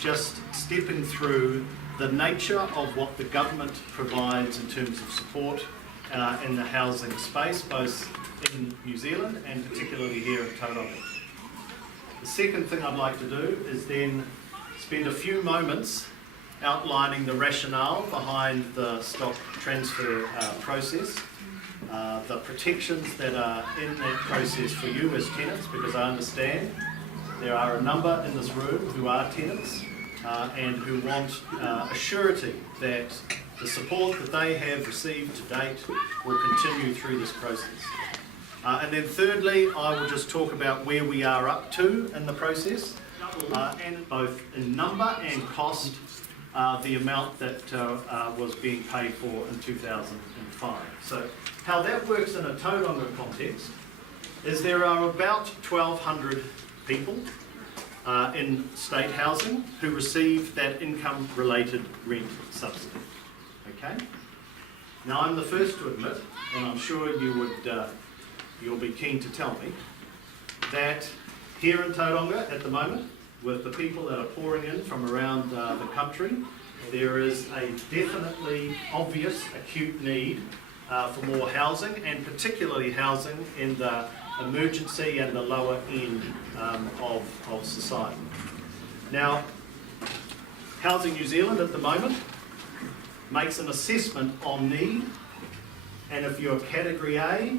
just stepping through the nature of what the government provides in terms of support in the housing space, both in New Zealand and particularly here in Tauranga. The second thing I'd like to do is then spend a few moments outlining the rationale behind the stock transfer process, the protections that are in that process for you as tenants, because I understand there are a number in this room who are tenants and who want a surety that the support that they have received to date will continue through this process. And then thirdly, I will just talk about where we are up to in the process, and both in number and cost, the amount that was being paid for in 2005. So how that works in a Tauranga context is there are about 1,200 people in state housing who receive that income-related rent subsidy. Okay? Now I'm the first to admit, and I'm sure you'll be keen to tell me, that here in Tauranga at the moment, with the people that are pouring in from around the country, there is a definitely obvious acute need for more housing, and particularly housing in the emergency and the lower end of society. Now, Housing New Zealand at the moment makes an assessment on need, and if you're Category A,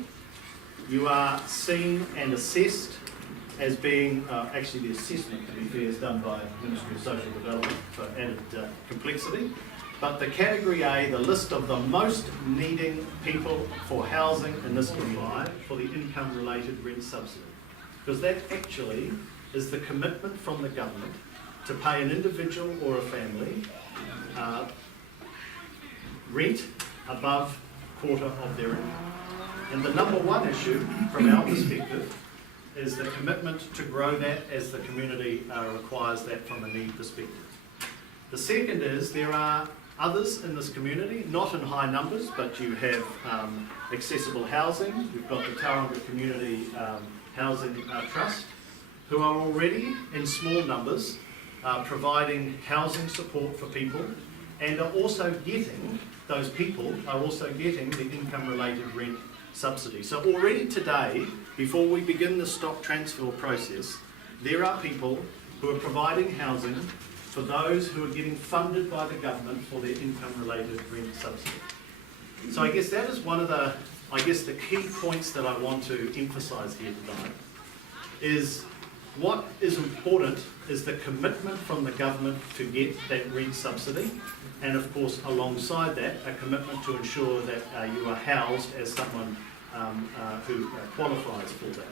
you are seen and assessed as being, actually the assessment, to be fair, is done by Ministry of Social Development for added complexity. But the Category A, the list of the most needing people for housing in this community for the income-related rent subsidy. Because that actually is the commitment from the government to pay an individual or a family rent above a quarter of their income. And the number one issue from our perspective is the commitment to grow that as the community requires that from a need perspective. The second is there are others in this community, not in high numbers, but you have accessible housing. You've got the Tauranga Community Housing Trust, who are already in small numbers providing housing support for people, and are also getting, those people are also getting the income-related rent subsidy. So already today, before we begin the stock transfer process, there are people who are providing housing for those who are getting funded by the government for their income-related rent subsidy. So I guess that is one of the, the key points that I want to emphasise here tonight, is what is important is the commitment from the government to get that rent subsidy, and of course alongside that a commitment to ensure that you are housed as someone who qualifies for that.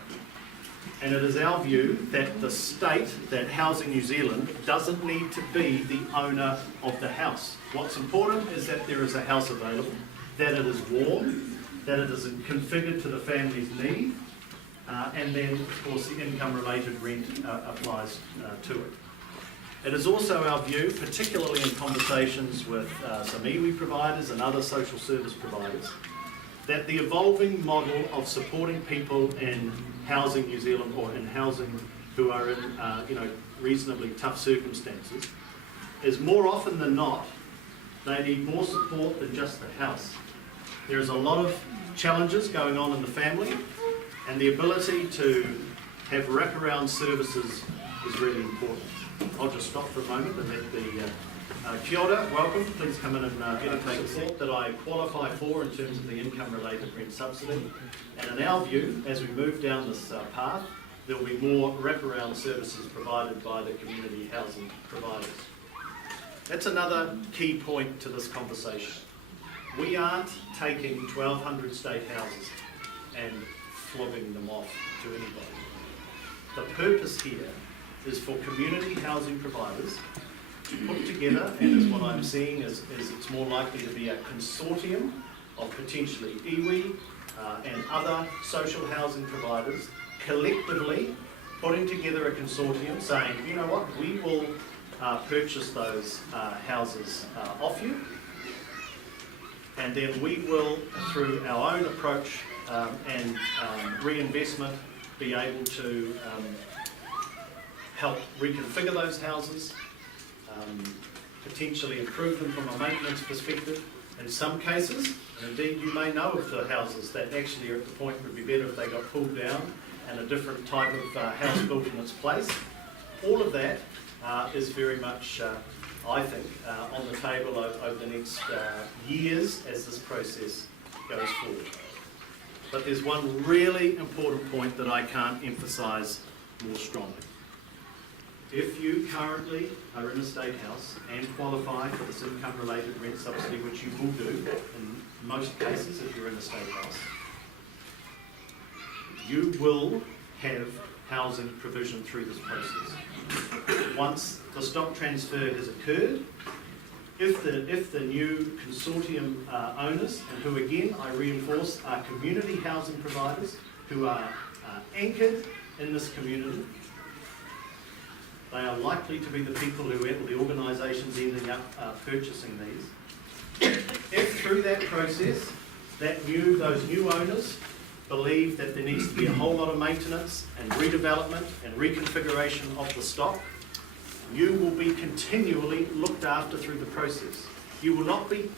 And it is our view that the state, that Housing New Zealand, doesn't need to be the owner of the house. What's important is that there is a house available, that it is warm, that it is configured to the family's need, and then of course the income-related rent applies to it. It is also our view, particularly in conversations with some iwi providers and other social service providers, that the evolving model of supporting people in Housing New Zealand, or in housing who are in reasonably tough circumstances, is more often than not, they need more support than just the house. There is a lot of challenges going on in the family, and the ability to have wraparound services is really important. I'll just stop for a moment and let the kia ora, welcome, please come in and take support that I qualify for in terms of the income-related rent subsidy. And in our view, as we move down this path, there will be more wraparound services provided by the community housing providers. That's another key point to this conversation. We aren't taking 1,200 state houses and flogging them off to anybody. The purpose here is for community housing providers to put together, and is what I'm seeing is it's more likely to be a consortium of potentially iwi and other social housing providers collectively putting together a consortium saying, you know what, we will purchase those houses off you, and then we will, through our own approach and reinvestment, be able to help reconfigure those houses, potentially improve them from a maintenance perspective. In some cases, and indeed you may know of the houses that actually are at the point it would be better if they got pulled down and a different type of house built in its place. All of that is very much, I think, on the table over the next years as this process goes forward. But there's one really important point that I can't emphasise more strongly. If you currently are in a state house and qualify for this income-related rent subsidy, which you will do in most cases if you're in a state house, you will have housing provision through this process. Once the stock transfer has occurred, if the new consortium owners, and who again I reinforce are community housing providers who are anchored in this community, they are likely to be the people who are the organisations ending up purchasing these. If through that process, those new owners believe that there needs to be a whole lot of maintenance and redevelopment and reconfiguration of the stock, you will be continually looked after through the process. You will not be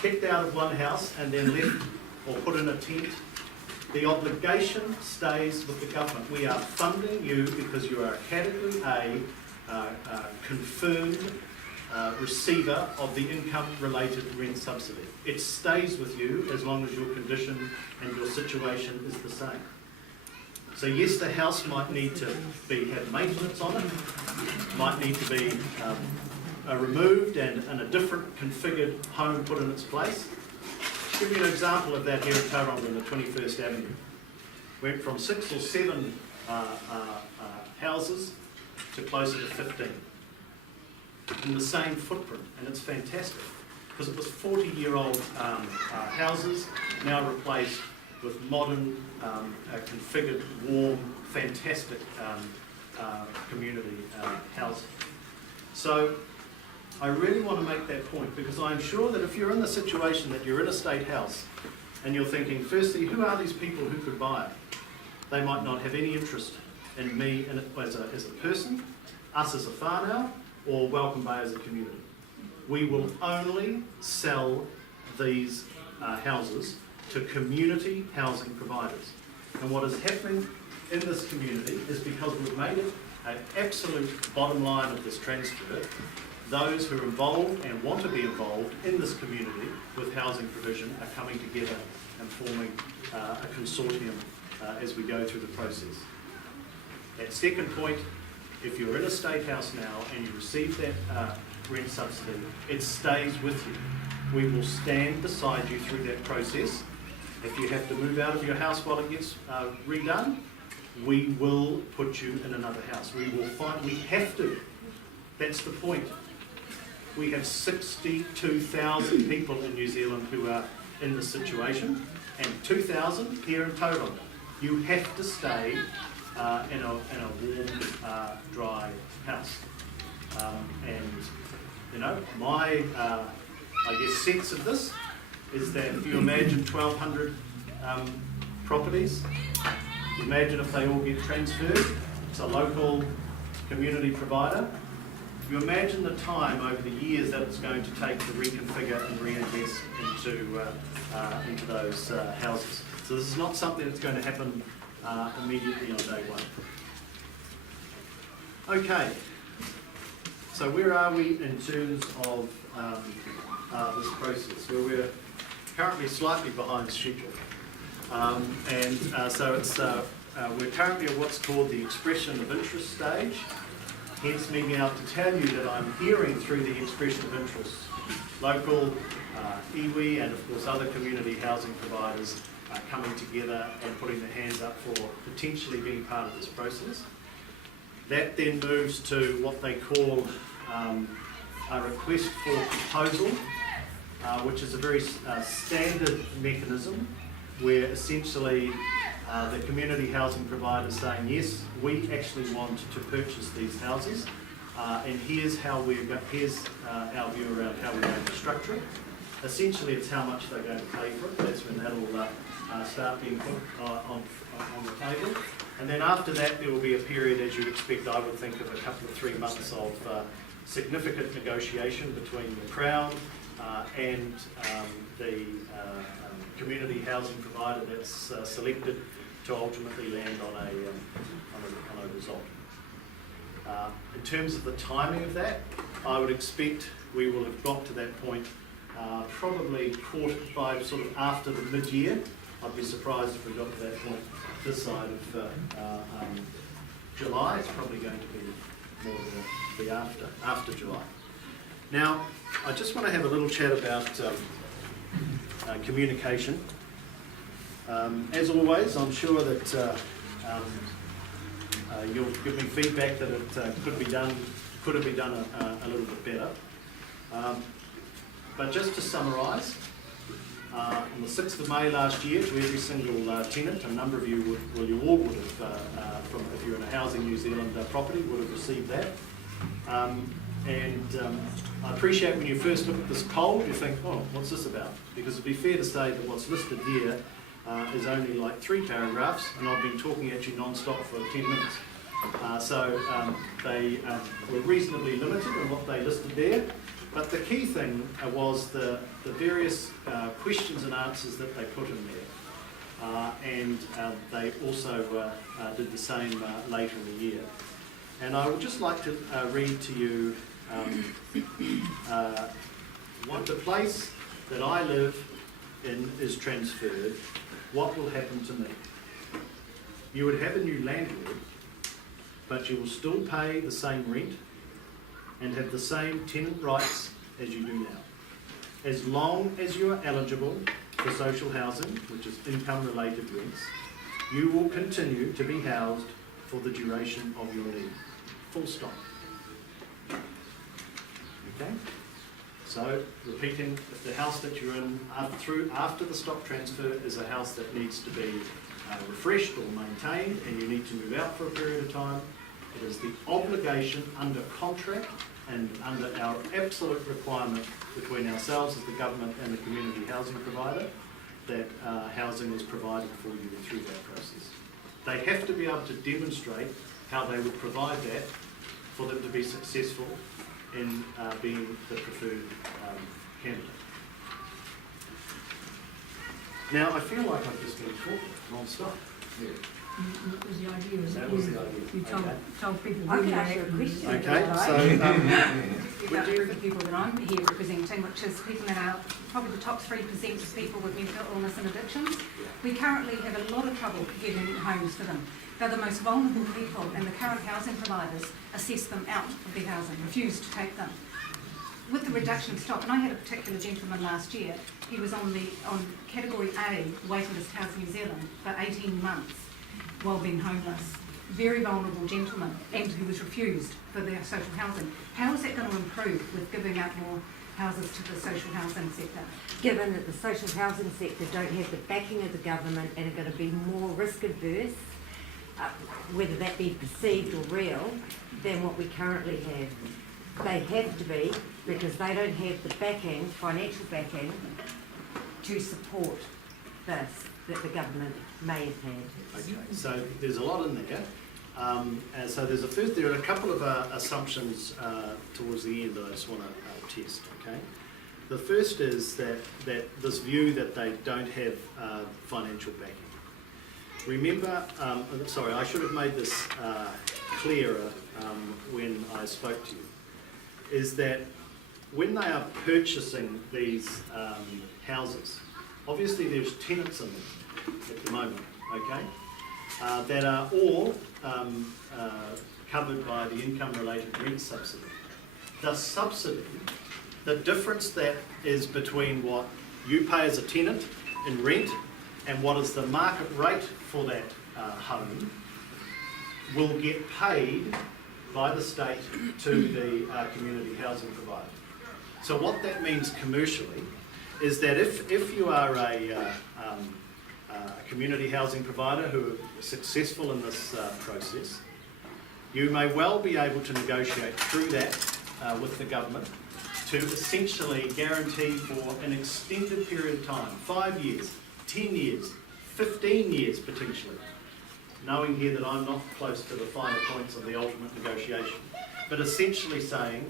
kicked out of one house and then left or put in a tent. The obligation stays with the government. We are funding you because you are a Category A confirmed receiver of the income-related rent subsidy. It stays with you as long as your condition and your situation is the same. So yes, the house might need to have maintenance on it, might need to be removed and a different configured home put in its place. I'll give you an example of that here in Tauranga in the 21st Avenue. Went from 6 or 7 houses to closer to 15 in the same footprint, and it's fantastic because it was 40-year-old houses now replaced with modern, configured, warm, fantastic community housing. So I really want to make that point because I'm sure that if you're in the situation that you're in a state house and you're thinking, firstly, who are these people who could buy it? They might not have any interest in me as a person, us as a whānau, or Welcome Bay as a community. We will only sell these houses to community housing providers. And what is happening in this community is because we've made it an absolute bottom line of this transfer, those who are involved and want to be involved in this community with housing provision are coming together and forming a consortium as we go through the process. That second point, if you're in a state house now and you receive that rent subsidy, it stays with you. We will stand beside you through that process. If you have to move out of your house while it gets redone, we will put you in another house. We have to. That's the point. We have 62,000 people in New Zealand who are in this situation, and 2,000 here in Tauranga. You have to stay in a warm, dry house. And you know, my sense of this is that if you imagine 1,200 properties, imagine if they all get transferred to a local community provider. You imagine the time over the years that it's going to take to reconfigure and reinvest into those houses. So this is not something that's going to happen immediately on day one. Okay, so where are we in terms of this process? Well, we're currently slightly behind schedule. So it's we're currently at what's called the expression of interest stage. Hence me being able to tell you that I'm hearing through the expression of interest local iwi and of course other community housing providers coming together and putting their hands up for potentially being part of this process. That then moves to what they call a request for proposal, which is a very standard mechanism where essentially the community housing provider is saying, yes, we actually want to purchase these houses, and here's our view around how we're going to structure it. Essentially, it's how much they're going to pay for it. That's when that'll start being put on the table. And then after that, there will be a period, as you'd expect, I would think, of a couple of 3 months of significant negotiation between the Crown and the community housing provider that's selected to ultimately land on a result. In terms of the timing of that, I would expect we will have got to that point probably by sort of after the mid-year. I'd be surprised if we got to that point this side of July. It's probably going to be more than after July. Now, I just want to have a little chat about communication. As always, I'm sure that you'll give me feedback that it could have been done a little bit better. But just to summarise, on the 6th of May last year, to every single tenant, a number of you you all would have, if you're in a Housing New Zealand property, would have received that. I appreciate when you first look at this cold, you think, oh, what's this about? Because it'd be fair to say that what's listed here is only like 3 paragraphs, and I've been talking at you non-stop for 10 minutes. So they were reasonably limited in what they listed there. But the key thing was the various questions and answers that they put in there. And they also did the same later in the year. And I would just like to read to you what the place that I live in is transferred, what will happen to me. You would have a new landlord, but you will still pay the same rent and have the same tenant rights as you do now, as long as you are eligible for social housing, which is income-related rents. You will continue to be housed for the duration of your need. Full stop. Okay? So, repeating, if the house that you're in after the stock transfer is a house that needs to be refreshed or maintained, and you need to move out for a period of time, it is the obligation under contract and under our absolute requirement between ourselves as the government and the community housing provider that housing is provided for you through that process. They have to be able to demonstrate how they would provide that for them to be successful in being the preferred candidate. Now, I feel like I've just been talking non-stop. Yeah. That was the idea, wasn't it? That was the idea. You told people I who can you ask you a question. Okay, so about the group of people that I'm here representing, which is people in our, probably the top 3% of people with mental illness and addictions. We currently have a lot of trouble getting homes for them. They're the most vulnerable people, and the current housing providers assess them out of their housing, refuse to take them. With the reduction of stock, and I had a particular gentleman last year, he was on category A, waiting list Housing New Zealand, for 18 months while being homeless. Very vulnerable gentleman, and who was refused for their social housing. How is that going to improve with giving out more houses to the social housing sector? Given that the social housing sector don't have the backing of the government and are going to be more risk adverse, whether that be perceived or real, than what we currently have. They have to be, because they don't have the backing, financial backing, to support this that the government may have had. okay, so there's a lot in there. And so there are a couple of assumptions towards the end that I just want to test. Okay, the first is that this view that they don't have financial backing. Remember, sorry, I should have made this clearer when I spoke to you, is that when they are purchasing these houses, obviously there's tenants in them at the moment, okay, that are all covered by the income-related rent subsidy. The subsidy, the difference that is between what you pay as a tenant in rent and what is the market rate for that home will get paid by the state to the community housing provider. So what that means commercially is that if you are a community housing provider who are successful in this process, you may well be able to negotiate through that with the government to essentially guarantee for an extended period of time, 5 years, 10 years, 15 years potentially, knowing here that I'm not close to the finer points of the ultimate negotiation, but essentially saying,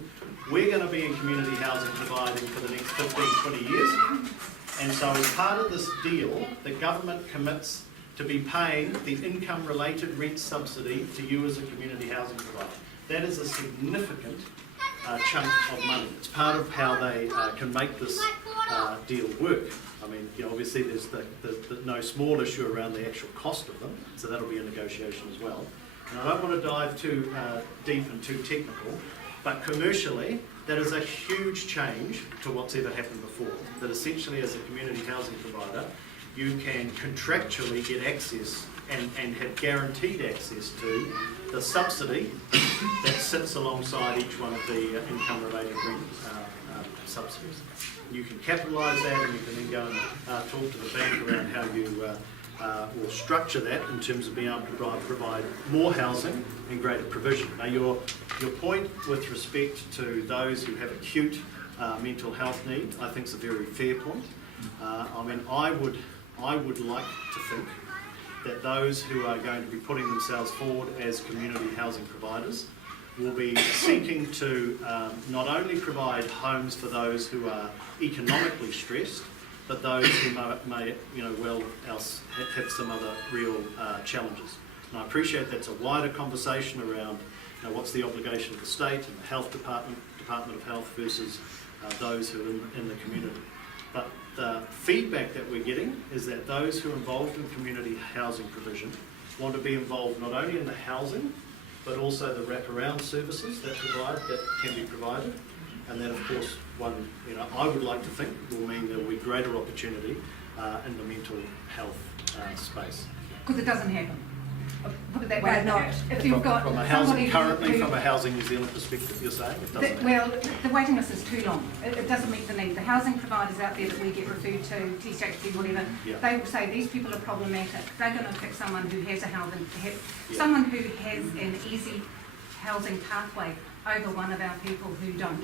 we're going to be in community housing providing for the next 15, 20 years. And so as part of this deal, the government commits to be paying the income-related rent subsidy to you as a community housing provider. That is a significant chunk of money. It's part of how they can make this deal work. I mean, obviously there's the no small issue around the actual cost of them, so that'll be a negotiation as well. And I don't want to dive too deep and too technical, but commercially, that is a huge change to what's ever happened before. That essentially, as a community housing provider, you can contractually get access and have guaranteed access to the subsidy that sits alongside each one of the income-related rent subsidies. You can capitalise that, and you can then go and talk to the bank around how you will structure that in terms of being able to provide more housing and greater provision. Now, your point with respect to those who have acute mental health needs, I think is a very fair point. I mean, I would like to think that those who are going to be putting themselves forward as community housing providers will be seeking to not only provide homes for those who are economically stressed, but those who may well else have some other real challenges. And I appreciate that's a wider conversation around what's the obligation of the state and the health department of health versus those who are in the community. But the feedback that we're getting is that those who are involved in community housing provision want to be involved not only in the housing, but also the wraparound services that can be provided. And that, of course, I would like to think will mean there will be greater opportunity in the mental health space. Because it doesn't happen. I'll put it that way. If you've got from a housing from a Housing New Zealand perspective, you're saying it doesn't. Well, the waiting list is too long. It doesn't meet the need. The housing providers out there that we get referred to, THP, whatever, they will say these people are problematic. They're going to pick someone who has someone who has an easy housing pathway over one of our people who don't.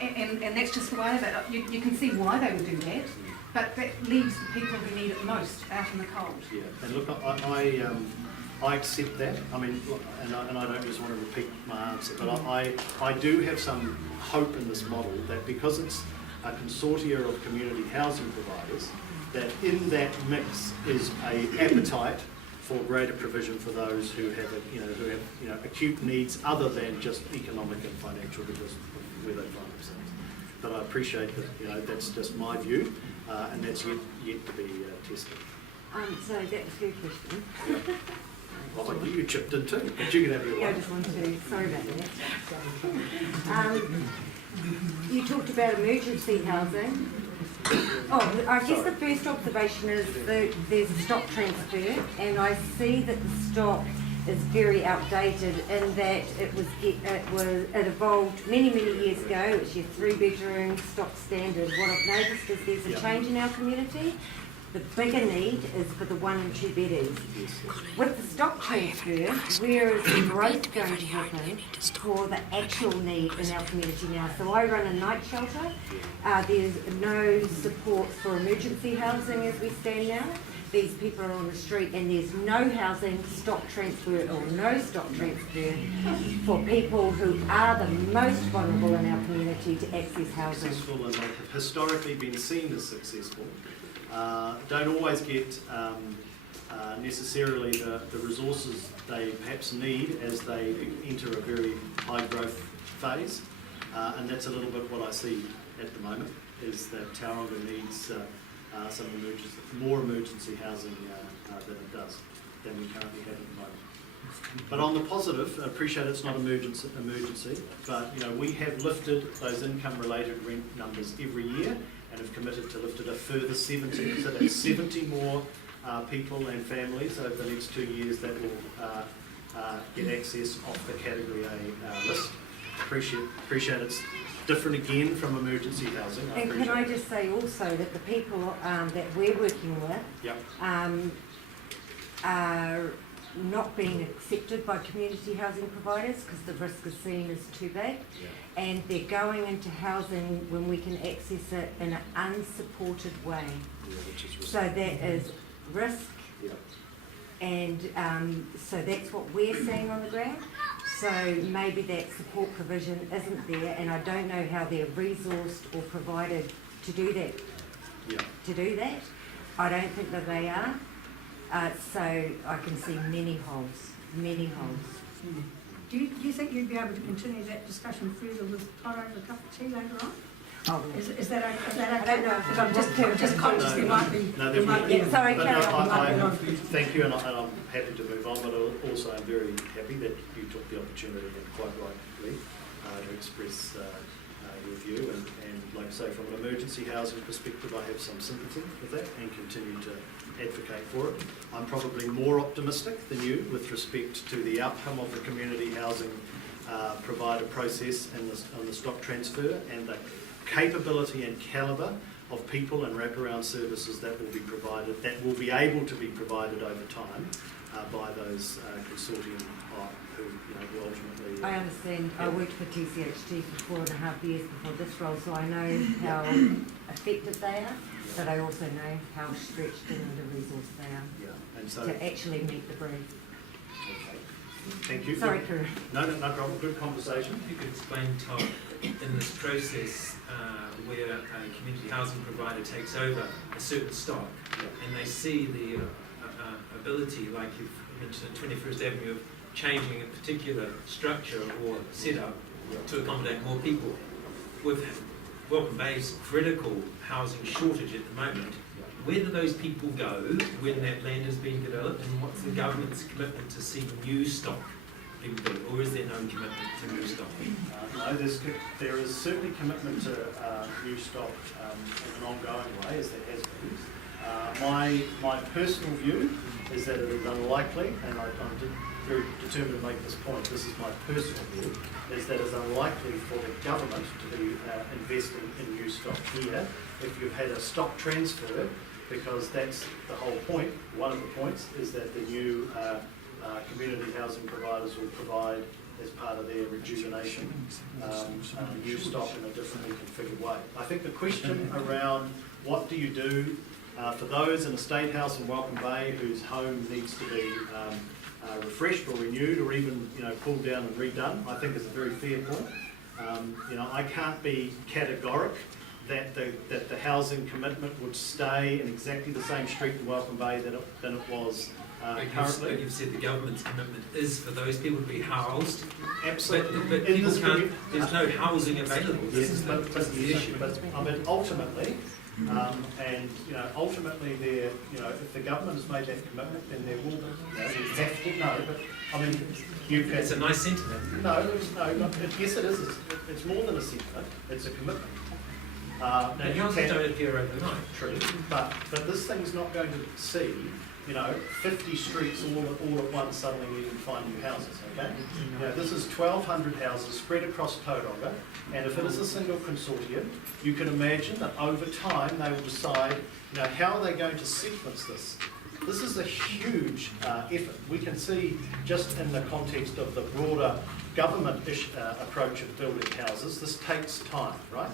And that's just the way of it. You can see why they would do that, but that leaves the people who need it most out in the cold. Yeah, and look, I accept that. I mean, and I don't just want to repeat my answer, but I do have some hope in this model that because it's a consortia of community housing providers, that in that mix is an appetite for greater provision for those who have acute needs other than just economic and financial because of where they find themselves. But I appreciate that that's just my view, and that's yet to be tested. So that was your question. Well, you chipped in too, but you can have your one. I just wanted to, sorry about that. You talked about emergency housing. Oh, I guess the first observation is that there's a stock transfer, and I see that the stock is very outdated in that it evolved many years ago. It's your 3-bedroom stock standard. What I've noticed is there's a change in our community. The bigger need is for the 1 and 2 beddies. With the stock transfer, where is the growth going to happen for the actual need in our community now? So I run a night shelter. There's no support for emergency housing as we stand now. These people are on the street, and there's no housing stock transfer or no stock transfer for people who are the most vulnerable in our community to access housing. Successful and have historically been seen as successful. Don't always get necessarily the resources they perhaps need as they enter a very high growth phase, and that's a little bit what I see at the moment, is that Tauranga needs some more emergency housing than we currently have at the moment. But on the positive, I appreciate it's not emergency, but we have lifted those income-related rent numbers every year, and have committed to lift it a further 70. So that's 70 more people and families over the next 2 years that will get access off the Category A list. Appreciate it's different again from emergency housing. And can I just say also that the people that we're working with are not being accepted by community housing providers because the risk is seen as too big, and they're going into housing when we can access it in an unsupported way. So that is risk, and so that's what we're seeing on the ground. So maybe that support provision isn't there, and I don't know how they're resourced or provided to do that. Yeah. I don't think that they are. So I can see many holes. Do you think you'd be able to continue that discussion further with Todd over a cup of tea later on? Oh, Is that okay? I don't know. Because I'm just conscious there might be. No, there might be yeah, sorry, but carry no, on. thank you, and I'm happy to move on, but also I'm very happy that you took the opportunity, and quite rightly, to express your view, and like I say, from an emergency housing perspective, I have some sympathy with that and continue to advocate for it. I'm probably more optimistic than you with respect to the outcome of the community housing provider process and the stock transfer, and the capability and calibre of people and wraparound services that will be provided, that will be able to be provided over time by those consortium who will ultimately... I understand. I worked for TCHT for 4.5 years before this role, so I know how effective they are, but I also know how stretched and under-resourced they are and so, to actually meet the brief. okay. Thank you. Sorry, Karen. No problem. Good conversation. If you could explain, Todd, in this process where a community housing provider takes over a certain stock and they see the ability, like you've mentioned at 21st Avenue, of changing a particular structure or setup to accommodate more people. With Welcome Bay's critical housing shortage at the moment, where do those people go when that land is being developed, and what's the government's commitment to see new stock being built, or is there no commitment to new stock? No, there is certainly commitment to new stock in an ongoing way, as there has been. My personal view is that it is unlikely, and I'm very determined to make this point, this is my personal view, is that it's unlikely for the government to be investing in new stock here if you've had a stock transfer, because that's the whole point. One of the points is that the new community housing providers will provide, as part of their rejuvenation, new stock in a differently configured way. I think the question around what do you do for those in a state house in Welcome Bay whose home needs to be refreshed or renewed, or even pulled down and redone, I think is a very fair point. I can't be categoric that the housing commitment would stay in exactly the same street in Welcome Bay than it was currently. But you've said the government's commitment is for those people to be housed. Absolutely. But people can't, there's no housing available. This is the issue. But I mean, ultimately, ultimately, there, if the government has made that commitment, then there will be. We have to know. But I mean, it's a nice sentiment. Yes, it is. It's more than a sentiment. It's a commitment. Now the houses don't appear overnight. True, but this thing's not going to see 50 streets all at once suddenly needing to find new houses. Okay, this is 1,200 houses spread across Tauranga, and if it is a single consortium, you can imagine that over time they will decide, how are they going to sequence this. This is a huge effort. We can see just in the context of the broader government approach of building houses, this takes time, right?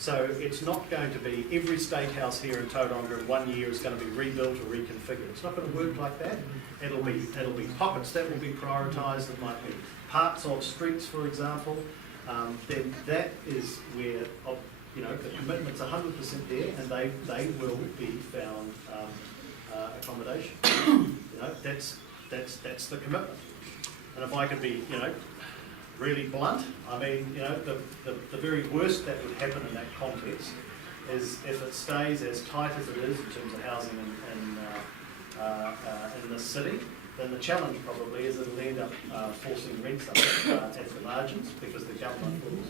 So it's not going to be every state house here in Tauranga in 1 year is going to be rebuilt or reconfigured. It's not going to work like that. It'll be pockets that will be prioritised. It might be parts of streets, for example. Then that is where the commitment's 100% there, and they will be found accommodation. That's the commitment. And if I could be really blunt, I mean, the very worst that would happen in that context is if it stays as tight as it is in terms of housing in this city, then the challenge probably is it'll end up forcing rents up at the margins, because the government will,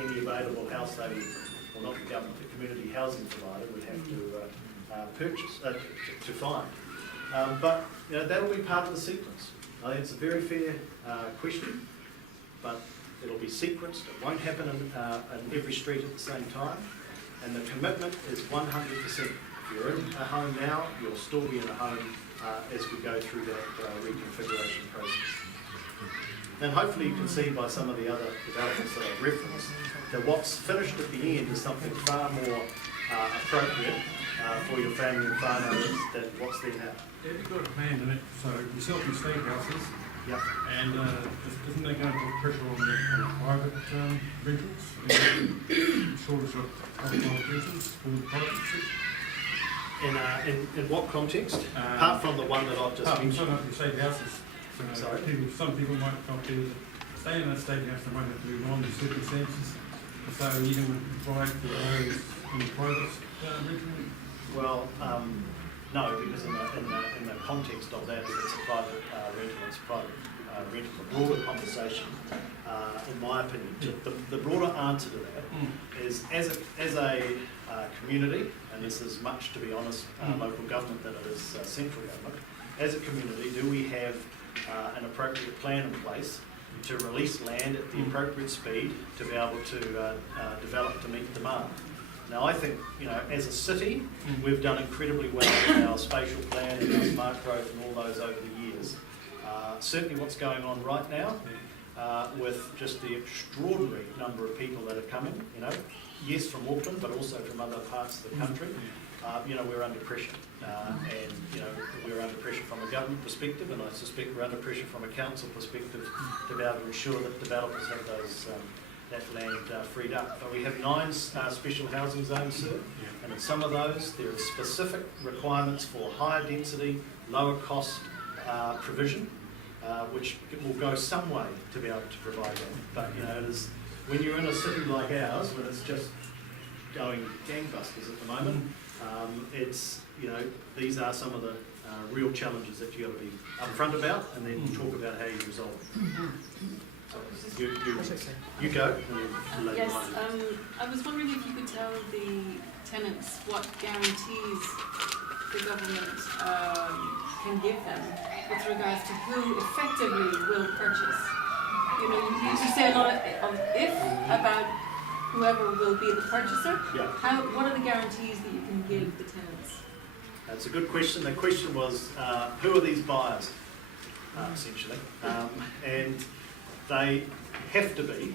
any available house they, well, not the government, the community housing provider would have to purchase, to find. But that'll be part of the sequence. I think it's a very fair question, but it'll be sequenced. It won't happen in every street at the same time, and the commitment is 100%. If you're in a home now, you'll still be in a home as we go through that reconfiguration process. And hopefully you can see by some of the other developments that I've referenced that what's finished at the end is something far more appropriate for your family and farm owners than what's there now. You've got a plan in it, so yourself and state houses, Yep. And isn't that going to put pressure on the private rentals? Shortage of private rentals for the private sector? In what context? Uh, Apart from the one that I've just mentioned. Some of the state houses. Sorry? Some people might not be able to stay in that state house and won't have to move on to circumstances. So you can provide for those in the private rental? Well, no, because in the context of that, it's a private rental, it's a private rental. The broader conversation, in my opinion, the broader answer to that is as a community, and this is much, to be honest, local government than it is central government, as a community, do we have an appropriate plan in place to release land at the appropriate speed to be able to develop to meet demand? Now, I think, as a city, we've done incredibly well with our spatial plan and our smart growth and all those over the years. Certainly what's going on right now with just the extraordinary number of people that are coming, yes, from Auckland, but also from other parts of the country, we're under pressure. And we're under pressure from a government perspective, and I suspect we're under pressure from a council perspective to be able to ensure that developers have those that land freed up. But we have 9 special housing zones, sir, and in some of those there are specific requirements for higher density, lower cost provision, which will go some way to be able to provide that. But it is when you're in a city like ours, when it's just going gangbusters at the moment, it's these are some of the real challenges that you got to be upfront about, and then talk about how you resolve them. So you go. And then Yes, I was wondering if you could tell the tenants what guarantees the government can give them with regards to who effectively will purchase. You say a lot of if about whoever will be the purchaser. Yeah. What are the guarantees that you can give the tenants? That's a good question. The question was, who are these buyers, essentially? And they have to be,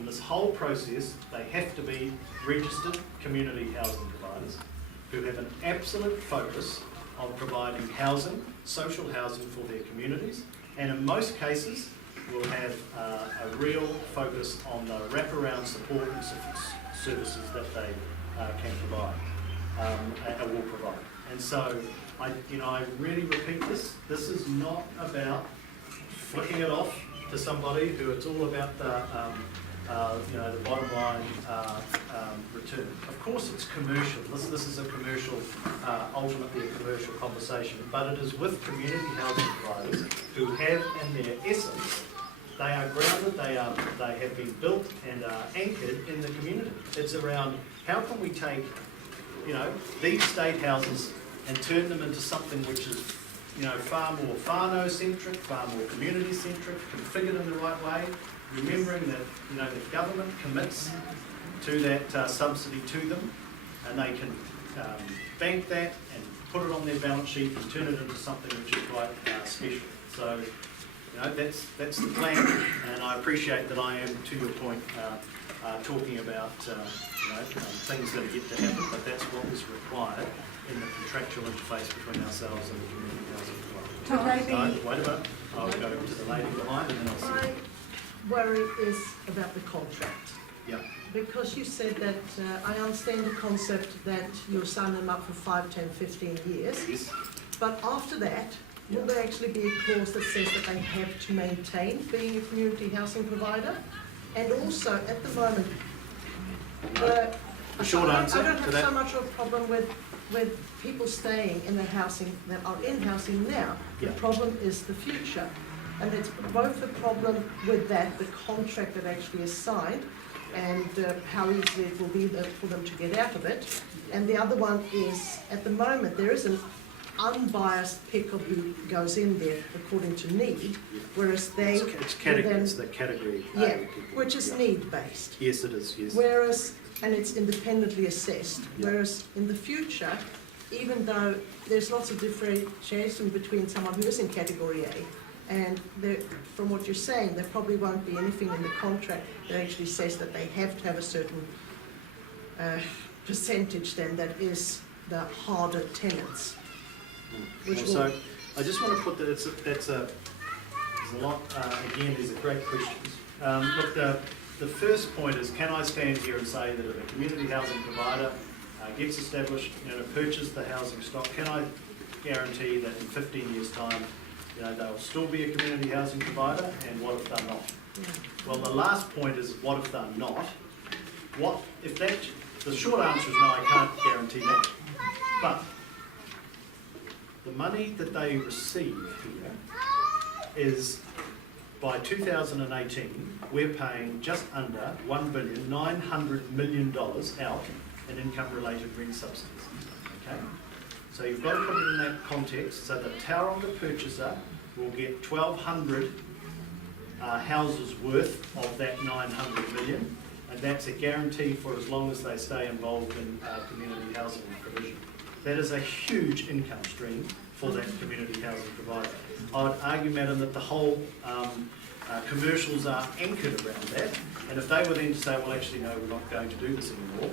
in this whole process, they have to be registered community housing providers who have an absolute focus on providing housing, social housing for their communities, and in most cases will have a real focus on the wraparound support and services that they can provide and will provide. And so, I really repeat this. This is not about flicking it off to somebody who it's all about the bottom line return. Of course, it's commercial. This is a commercial, ultimately a commercial conversation. But it is with community housing providers who have, in their essence, they are grounded. They have been built and are anchored in the community. It's around how can we take these state houses and turn them into something which is, far more whānau-centric, far more community-centric, configured in the right way, remembering that, the government commits to that subsidy to them, and they can bank that and put it on their balance sheet and turn it into something which is quite special. So, that's the plan, and I appreciate that I am, to your point, talking about things that are yet to happen, but that's what is required in the contractual interface between ourselves and the community housing provider. Todd, Wait a minute, I'll go to the lady behind and then I'll see. My worry is about the contract. Yeah. Because you said that, I understand the concept that you'll sign them up for 5, 10, 15 years, Yes. but after that, will there actually be a clause that says that they have to maintain being a community housing provider? And also, at the moment, The short answer I don't to have that. so much of a problem with people staying in the housing that are in housing now. The Yeah. problem is the future. And it's both a problem with that, the contract that actually is signed, and how easy it will be for them to get out of it. And the other one is, at the moment, there is an unbiased pick of who goes in there according to need, whereas they... It's category, it's the category. A Yeah, people. which is Yeah. need-based. Yes, it is, yes. Whereas, and it's independently assessed, Yeah. whereas in the future, even though there's lots of differentiation between someone who is in category A, and from what you're saying, there probably won't be anything in the contract that actually says that they have to have a certain percentage then that is the harder tenants. Which So, I just want to put that there's a lot. Again, these are great questions. Look, the first point is, can I stand here and say that if a community housing provider gets established, purchases the housing stock, can I guarantee that in 15 years' time, they'll still be a community housing provider, and what if they're not? Well, the last point is, what if they're not? What if that? The short answer is no, I can't guarantee that. But the money that they receive here is, by 2018, we're paying just under $1,900,000,000 out in income-related rent subsidies. Okay, so you've got to put it in that context. So the Tauranga purchaser will get 1,200 houses worth of that 900 million, and that's a guarantee for as long as they stay involved in community housing provision. That is a huge income stream for that community housing provider. I would argue, madam, that the whole commercials are anchored around that, and if they were then to say, well, actually, no, we're not going to do this anymore,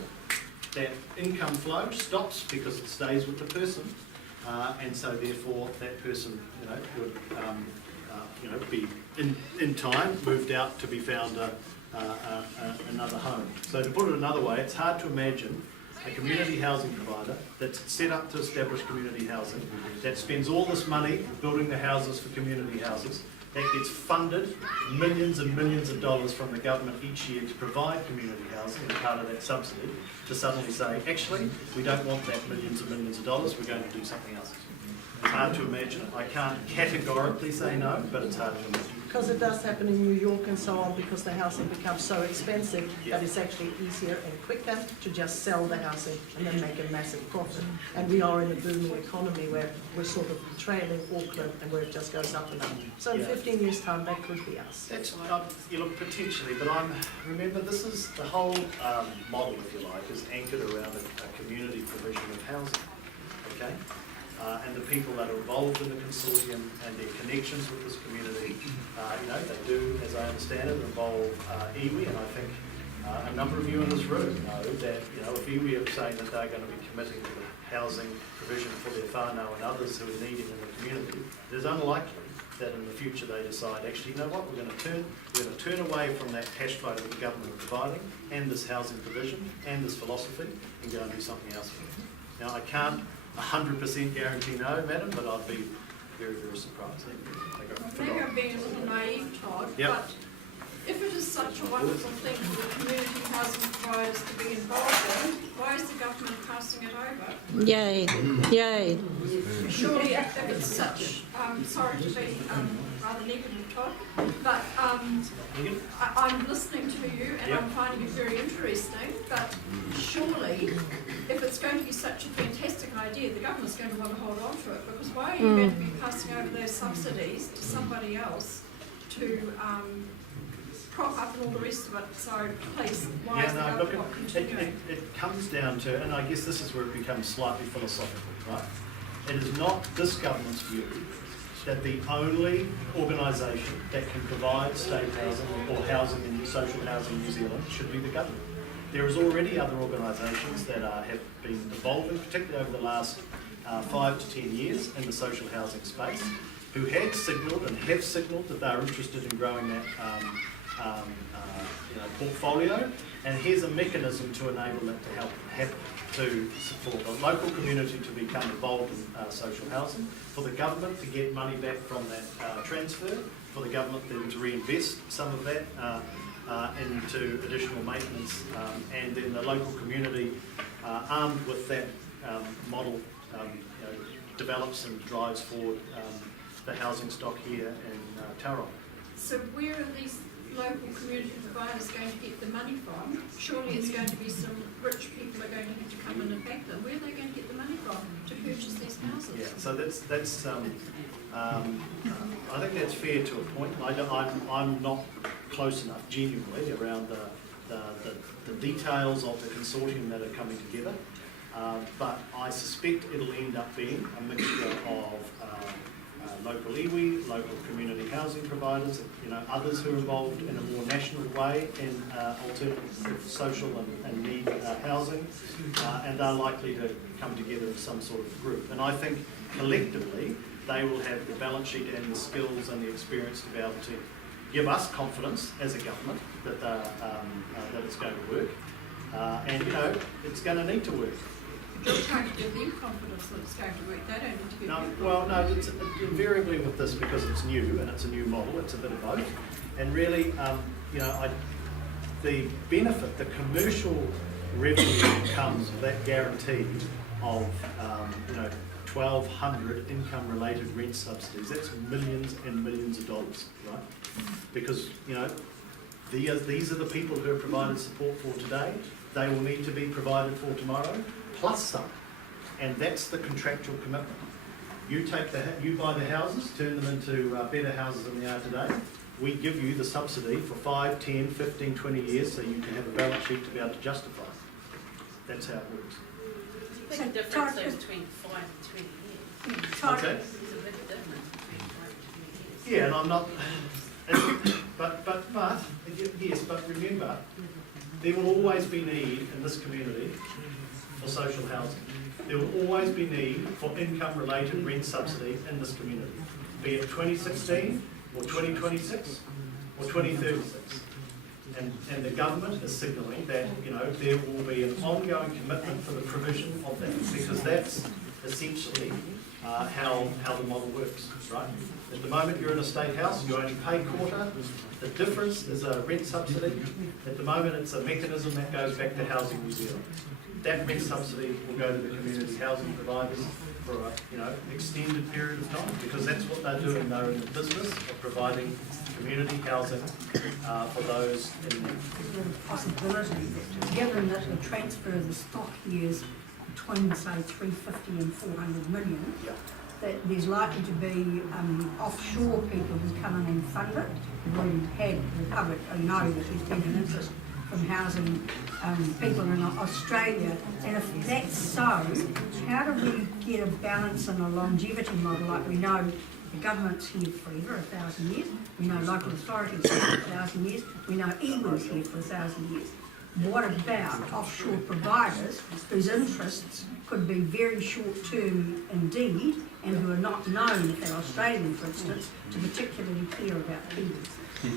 that income flow stops because it stays with the person, and so therefore that person, would, be in time moved out to be found another home. So to put it another way, it's hard to imagine a community housing provider that's set up to establish community housing, that spends all this money building the houses for community houses, that gets funded millions and millions of dollars from the government each year to provide community housing as part of that subsidy, to suddenly say, actually, we don't want that millions and millions of dollars, we're going to do something else. It's hard to imagine. I can't categorically say no, but it's hard to imagine. Because it does happen in New York and so on, because the housing becomes so expensive that it's actually easier and quicker to just sell the housing and then make a massive profit. And we are in a booming economy where we're sort of trailing Auckland and where it just goes up and up. So in 15 years' time, that could be us. That's look, potentially, but remember, this is the whole model, if you like, is anchored around a community provision of housing. Okay. And the people that are involved in the consortium and their connections with this community, they do, as I understand it, involve iwi, and I think a number of you in this room know that, if iwi are saying that they're going to be committing to the housing provision for their whānau and others who are needing in the community, it is unlikely that in the future they decide, actually, you know what, we're going to turn away from that cash flow that the government are providing, and this housing provision, and this philosophy, and go and do something else with it. Now, I can't 100% guarantee no, madam, but I'd be very, very surprised. Maybe I'm being a little naive, Todd, but if it is such a wonderful thing for the community housing providers to be involved in, why is the government passing it over? Yay, yay. Surely if it's such, sorry to be rather negative, Todd, but I'm listening to you and I'm finding it very interesting, but surely if it's going to be such a fantastic idea, the government's going to want to hold on to it, because why are you going to be passing over those subsidies to somebody else to prop up and all the rest of it? So please, why is the government not continuing? It comes down to, and I guess this is where it becomes slightly philosophical, right? It is not this government's view that the only organisation that can provide state housing or housing and social housing in New Zealand should be the government. There is already other organisations that have been evolving, particularly over the last 5 to 10 years in the social housing space, who had signalled and have signalled that they are interested in growing that portfolio, and here's a mechanism to enable that to help happen, to support the local community to become involved in social housing, for the government to get money back from that transfer, for the government then to reinvest some of that into additional maintenance, and then the local community, armed with that model, develops and drives forward the housing stock here in Tauranga. So where are these local community providers going to get the money from? Surely it's going to be some rich people are going to have to come in and back them. Where are they going to get the money from to purchase these houses? Yeah, so that's I think that's fair to a point. I'm not close enough, genuinely, around the details of the consortium that are coming together, but I suspect it'll end up being a mixture of local iwi, local community housing providers, others who are involved in a more national way in alternative social and need housing, and are likely to come together as some sort of group. And I think collectively they will have the balance sheet and the skills and the experience to be able to give us confidence as a government that, that it's going to work. And, you know, it's going to need to work. You're trying to give them confidence that it's going to work. They don't need to be. No, well, no, it's invariably with this, because it's new and it's a new model, it's a bit of both. And really, you know, the benefit, the commercial revenue comes with that guarantee of, you know, 1,200 income-related rent subsidies. That's millions and millions of dollars, right? Because, you know, these are the people who are provided support for today. They will need to be provided for tomorrow, plus some. And that's the contractual commitment. You buy the houses, turn them into better houses than they are today. We give you the subsidy for 5, 10, 15, 20 years so you can have a balance sheet to be able to justify it. That's how it works. There's a difference though between 5 and 20 years. Okay. There's a big difference between 5 and 20 years. Yeah, and I'm not, but, yes, but remember, there will always be need in this community for social housing. There will always be need for income-related rent subsidy in this community, be it 2016 or 2026 or 2036. And the government is signalling that, you know, there will be an ongoing commitment for the provision of that, because that's essentially how the model works, right? At the moment you're in a state house, you only pay quarter. The difference is a rent subsidy. At the moment it's a mechanism that goes back to Housing New Zealand. That rent subsidy will go to the community housing providers for a, you know, extended period of time, because that's what they're doing. They're in the business of providing community housing for those in need. Is there a possibility that, given that the transfer of the stock years between, say, 350 and 400 million, Yeah. that there's likely to be offshore people who come in and fund it? We've had the public know that there's been an interest from housing people in Australia, and if that's so, how do we get a balance and a longevity model? Like, we know the government's here forever, 1,000 years, we know local authorities here for 1,000 years, we know iwi's here for 1,000 years. What about offshore providers whose interests could be very short-term indeed, and who are not known, if they're Australian for instance, to particularly care about kiwis?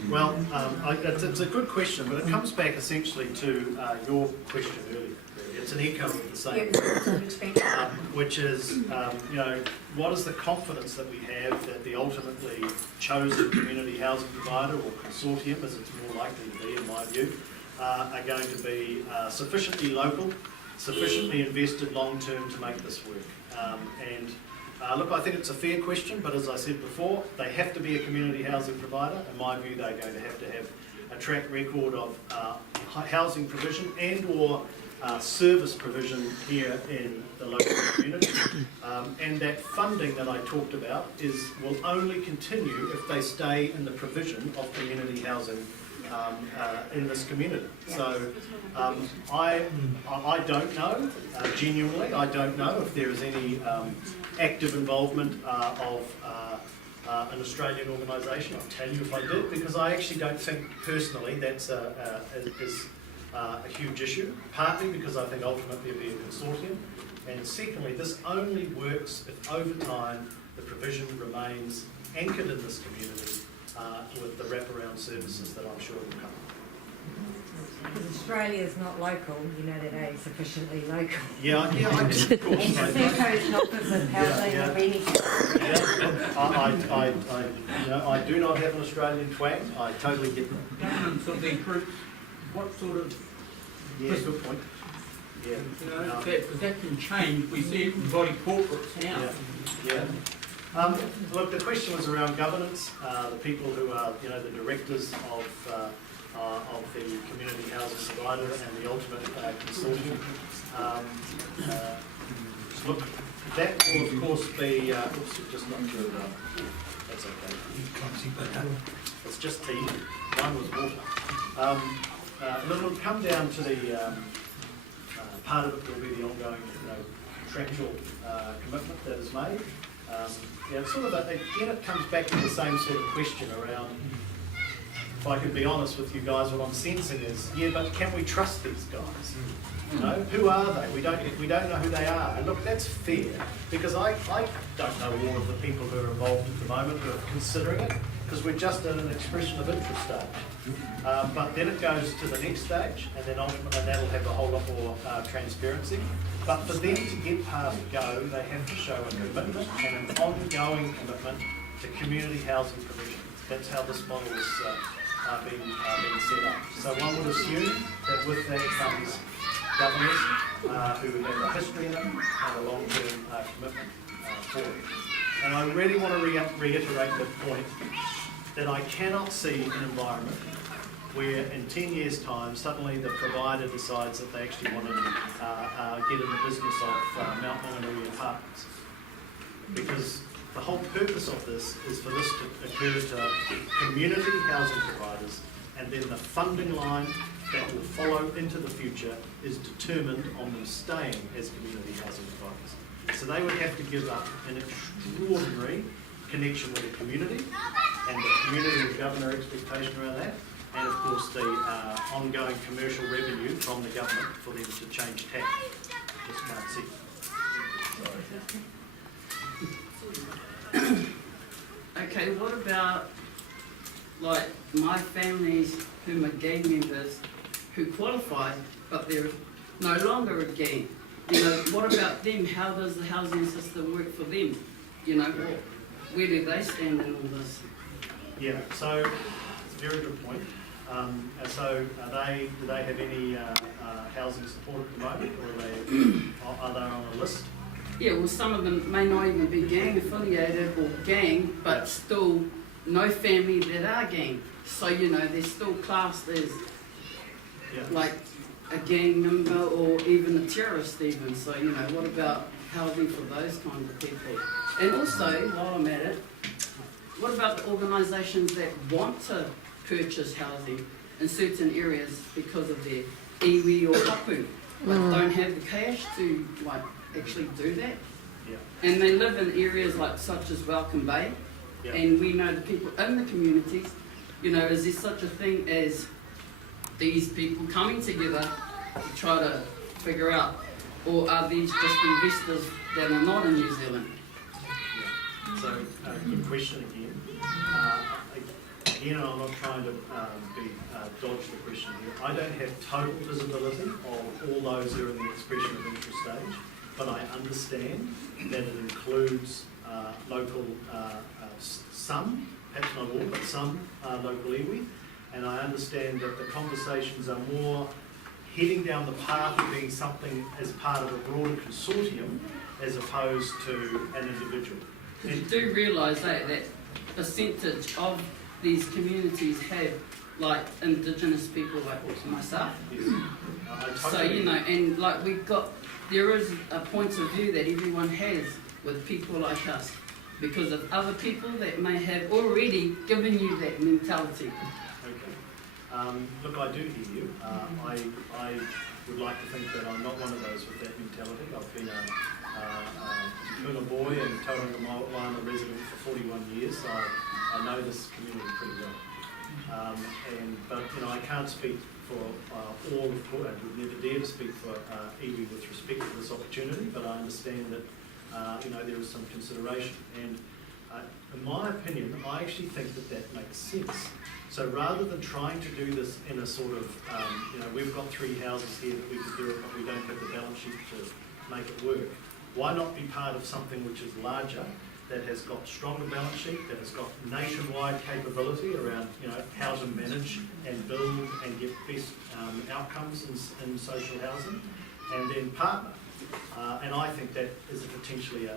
Well, it's a good question, but it comes back essentially to your question earlier. It's an echo of the same, which is, you know, what is the confidence that we have that the ultimately chosen community housing provider, or consortium as it's more likely to be in my view, are going to be sufficiently local, sufficiently invested long-term to make this work. Look, I think it's a fair question, but as I said before, they have to be a community housing provider. In my view, they're going to have a track record of housing provision and or service provision here in the local community. And that funding that I talked about will only continue if they stay in the provision of community housing in this community. So I don't know, genuinely, I don't know if there is any active involvement of an Australian organisation. I'll tell you if I did, because I actually don't think personally that's a huge issue, partly because I think ultimately it'll be a consortium, and secondly, this only works if over time the provision remains anchored in this community with the wraparound services that I'm sure will come. Because Australia is not local, you know that it's sufficiently local. Yeah, I do, of course. Seco's not visit housing or anything. I do not have an Australian twang. I totally get that. Governments of the group, what sort of, Yeah, good point. Yeah. you know, because that can change. We see it in body corporates now. Yeah. Look, the question was around governance, the people who are, you know, the directors of the community housing provider and the ultimate consortium. Look, that will of course be, oops, just not sure, that's okay. It's just tea, mine was water. And it'll come down to the, part of it will be the ongoing, you know, contractual commitment that is made. Yeah, it's sort of again, it comes back to the same sort of question around if I could be honest with you guys, what I'm sensing is, yeah, but can we trust these guys? You know, who are they? We don't know who they are. And look, that's fair, because I don't know all of the people who are involved at the moment who are considering it, because we're just at an expression of interest stage. But then it goes to the next stage, and then ultimately that'll have a whole lot more transparency. But for them to get past go, they have to show a commitment and an ongoing commitment to community housing provision. That's how this model is being set up. So one would assume that with that comes governors who have a history in it and a long-term commitment for it. And I really want to reiterate the point that I cannot see an environment where in 10 years' time suddenly the provider decides that they actually want to get in the business of Mount Maunganui apartments. Because the whole purpose of this is for this to occur to community housing providers, and then the funding line that will follow into the future is determined on them staying as community housing providers. So they would have to give up an extraordinary connection with the community, and the community would govern their expectation around that, and of course the ongoing commercial revenue from the government for them to change tack. Just can't see. Okay, what about like my families whom are gang members who qualify but they're no longer a gang? You know, what about them? How does the housing system work for them? You know, where do they stand in all this? Yeah, so it's a very good point. So do they have any housing support at the moment, or are they on a list? Yeah, well, some of them may not even be gang affiliated or gang, but still no family that are gang. So, you know, they're still classed as like a gang member or even a terrorist even. So, you know, what about housing for those kinds of people? And also, while I'm at it, what about the organisations that want to purchase housing in certain areas because of their iwi or hapu, but don't have the cash to like actually do that? Yeah. And they live in areas like such as Welcome Bay, and we know the people in the communities. You know, is there such a thing as these people coming together to try to figure out, or are these just investors that are not in New Zealand? So, good question again. Again, I'm not trying to dodge the question here. I don't have total visibility of all those who are in the expression of interest stage, but I understand that it includes local, some, perhaps not all, but some local iwi, and I understand that the conversations are more heading down the path of being something as part of a broader consortium as opposed to an individual. You do realise that percentage of these communities have like Indigenous people like myself. Yes. So, you know, and like there is a point of view that everyone has with people like us because of other people that may have already given you that mentality. Okay. Look, I do hear you. I would like to think that I'm not one of those with that mentality. I've been a Tuna boy and Tauranga resident for 41 years, so I know this community pretty well. But you know, I can't speak for all of Touranga. I would never dare to speak for iwi with respect to this opportunity, but I understand that you know, there is some consideration. And in my opinion, I actually think that that makes sense. So rather than trying to do this in a sort of, you know, we've got 3 houses here that we could do it, but we don't have the balance sheet to make it work. Why not be part of something which is larger, that has got stronger balance sheet, that has got nationwide capability around, you know, how to manage and build and get best outcomes in social housing, and then partner. And I think that is potentially a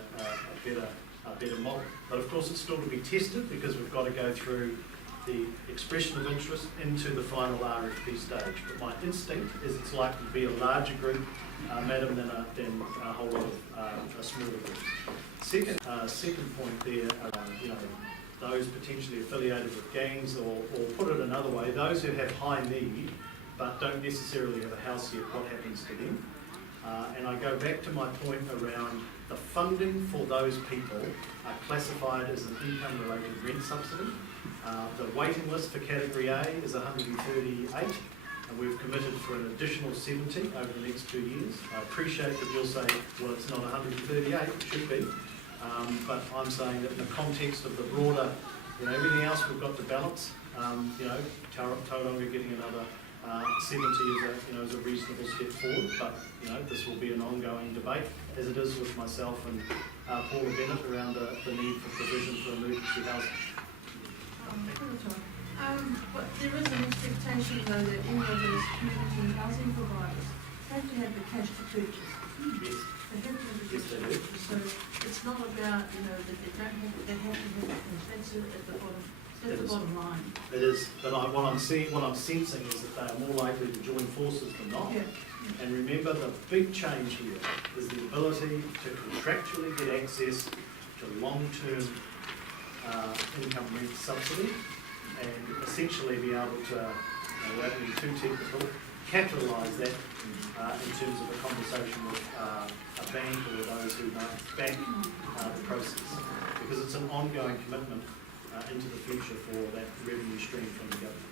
better model. But of course, it's still to be tested because we've got to go through the expression of interest into the final RFP stage. But my instinct is it's likely to be a larger group, madam, than a whole lot of smaller groups. Second point there, you know, those potentially affiliated with gangs, or put it another way, those who have high need but don't necessarily have a house yet, what happens to them? And I go back to my point around the funding for those people are classified as an income-related rent subsidy. The waiting list for Category A is 138, and we've committed for an additional 70 over the next 2 years. I appreciate that you'll say, well, it's not 138, it should be, but I'm saying that in the context of the broader, everything else we've got to balance, Tauranga getting another 70 is a reasonable step forward, but this will be an ongoing debate, as it is with myself and Paula Bennett around the need for provision for emergency housing. But there is an expectation though that all of those community housing providers have to have the cash to purchase. Yes. They have to have the Yes, cash they to do. purchase. So it's not about, that they don't have it, they have to have it. That's it at the bottom. It That's the is. bottom line. It is, but what I'm sensing is that they are more likely to join forces than not. Yeah. And remember, the big change here is the ability to contractually get access to long-term income rent subsidy, and essentially be able to, without being too technical, capitalise that in terms of a conversation with a bank or those who might back the process, because it's an ongoing commitment into the future for that revenue stream from the government.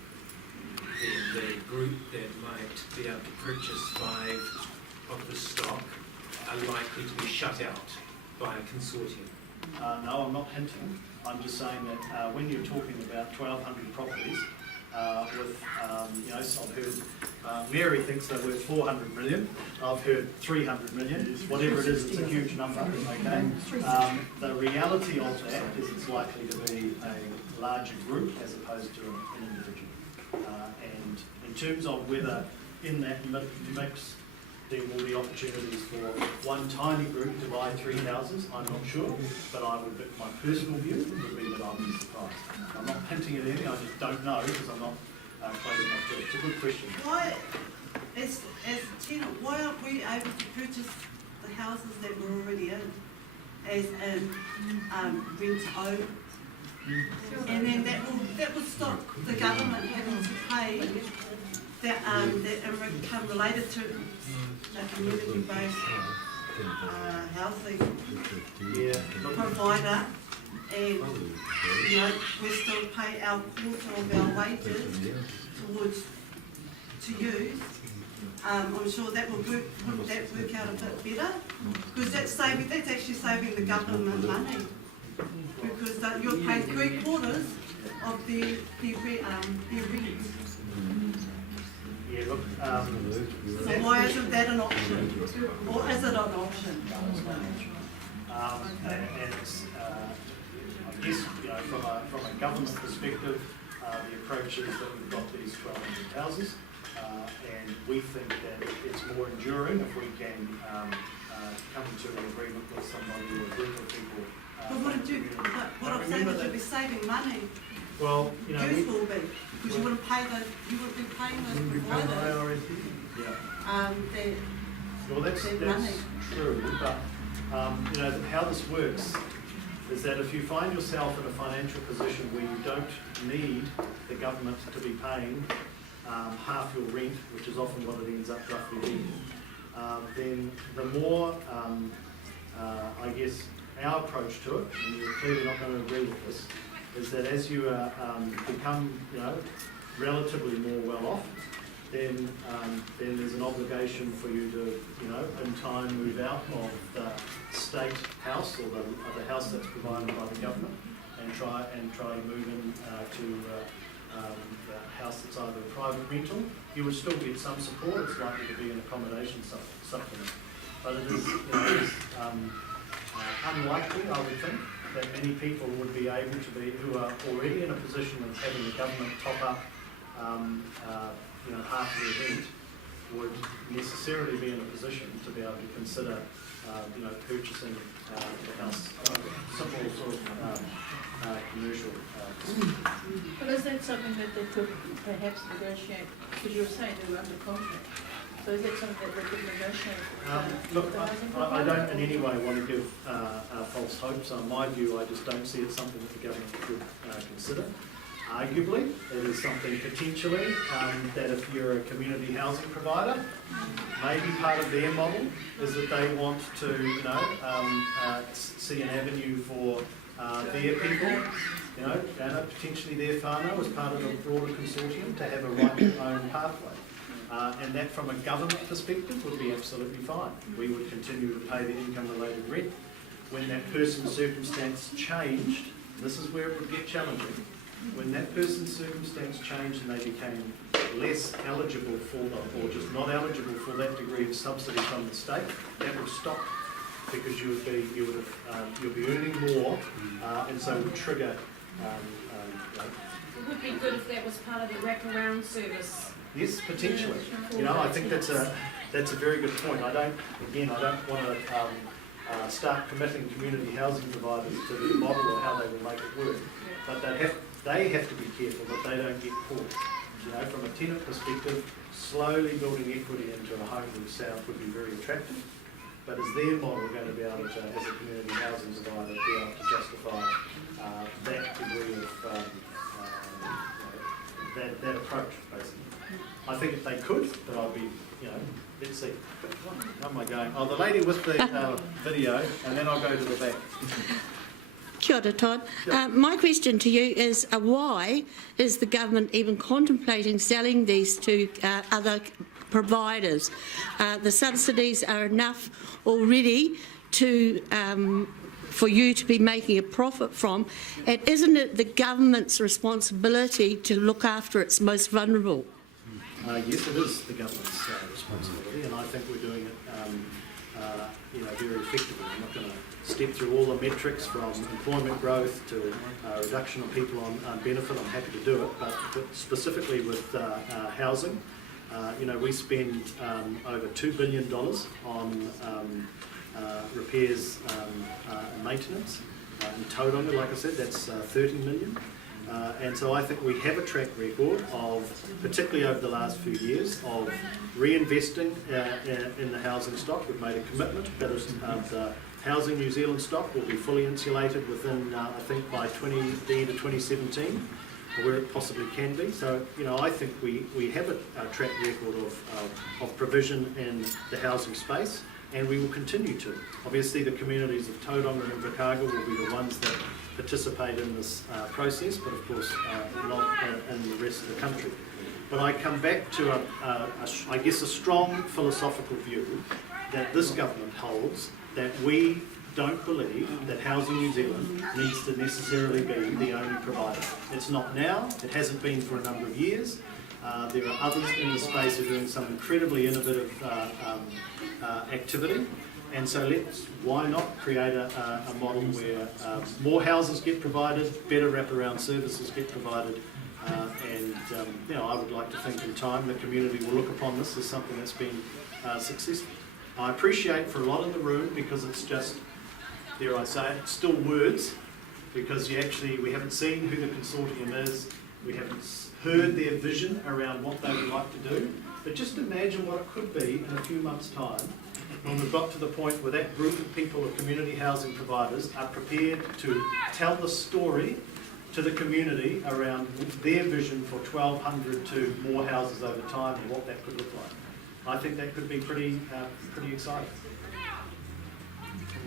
And the group that might be able to purchase 5 of the stock are likely to be shut out by a consortium. No, I'm not hinting. I'm just saying that when you're talking about 1,200 properties, I've heard Mary thinks they're worth 400 million. I've heard 300 million. Whatever it is, it's a huge number. Okay. The reality of that is it's likely to be a larger group as opposed to an individual. And in terms of whether in that mix there will be opportunities for one tiny group to buy 3 houses, I'm not sure, but my personal view would be that I'd be surprised. I'm not hinting at anything, I just don't know because I'm not close enough to it. It's a good question. Why, as a tenant, why aren't we able to purchase the houses that we're already in as rent owed? And then that would stop the government having to pay that income related to a community-based housing provider, and we still pay our quarter of our wages towards to use. I'm sure that would work out a bit better, because that's actually saving the government money, because you're paying 3/4 of their rent. Yeah, look, So why isn't that an option? Or is it an option? and it's, I guess, from a government perspective, the approach is that we've got these 1,200 houses, and we think that it's more enduring if we can come to an agreement with somebody or a group of people. But what I'm saying is you'll be saving money. Well, Youth will be, because you wouldn't be paying those providers. Yeah. Well, that's money. true, but how this works is that if you find yourself in a financial position where you don't need the government to be paying half your rent, which is often what it ends up roughly being, then the more, I guess, our approach to it, and you're clearly not going to agree with this, is that as you become, relatively more well off, then there's an obligation for you to, in time move out of the state house or the house that's provided by the government, and try to move in to the house that's either a private rental. You would still get some support. It's likely to be an accommodation supplement, but it is, unlikely, I would think, that many people would be able to be, who are already in a position of having the government top up half of their rent, would necessarily be in a position to be able to consider purchasing the house, simple sort of commercial. But is that something that they could perhaps negotiate? Because you were saying they were under contract. So is that something that they could negotiate? Look, I don't in any way want to give false hopes. On my view, I just don't see it something that the government could consider. Arguably, it is something potentially that if you're a community housing provider, maybe part of their model is that they want to, see an avenue for their people, you know, and potentially their whānau as part of a broader consortium to have a right to own pathway. And that from a government perspective would be absolutely fine. We would continue to pay the income-related rent. When that person's circumstance changed, this is where it would get challenging. When that person's circumstance changed and they became less eligible for or just not eligible for that degree of subsidy from the state, that would stop, because you'll be earning more, and so it would trigger. It would be good if that was part of the wraparound service. Yes, potentially. You know, I think that's a very good point. I don't want to start committing community housing providers to the model of how they will make it work, but they have to be careful that they don't get caught. You know, from a tenant perspective, slowly building equity into a home in the south would be very attractive, but is their model going to be able to, as a community housing provider, be able to justify that degree of that approach, basically? I think if they could, but I'll be, you know, let's see. How am I going? Oh, the lady with the video, and then I'll go to the back. Kia ora, Todd. My question to you is, why is the government even contemplating selling these to other providers? The subsidies are enough already to for you to be making a profit from, and isn't it the government's responsibility to look after its most vulnerable? Yes, it is the government's responsibility, and I think we're doing it very effectively. I'm not going to step through all the metrics from employment growth to reduction of people on benefit. I'm happy to do it, but specifically with housing, we spend over $2 billion on repairs and maintenance. In Tauranga, like I said, that's 30 million. And so I think we have a track record of, particularly over the last few years, of reinvesting in the housing stock. We've made a commitment that the Housing New Zealand stock will be fully insulated within, I think, by 2017, where it possibly can be. So, I think we have a track record of provision in the housing space, and we will continue to. Obviously, the communities of Tauranga and Invercargill will be the ones that participate in this process, but of course not in the rest of the country. But I come back to a strong philosophical view that this government holds, that we don't believe that Housing New Zealand needs to necessarily be the only provider. It's not now, it hasn't been for a number of years. There are others in the space who are doing some incredibly innovative activity. And so why not create a model where more houses get provided, better wraparound services get provided, and I would like to think in time the community will look upon this as something that's been successful. I appreciate for a lot in the room, because it's just, dare I say it, still words, because we haven't seen who the consortium is, we haven't heard their vision around what they would like to do, but just imagine what it could be in a few months' time when we've got to the point where that group of people, of community housing providers, are prepared to tell the story to the community around their vision for 1,200 to more houses over time and what that could look like. I think that could be pretty exciting.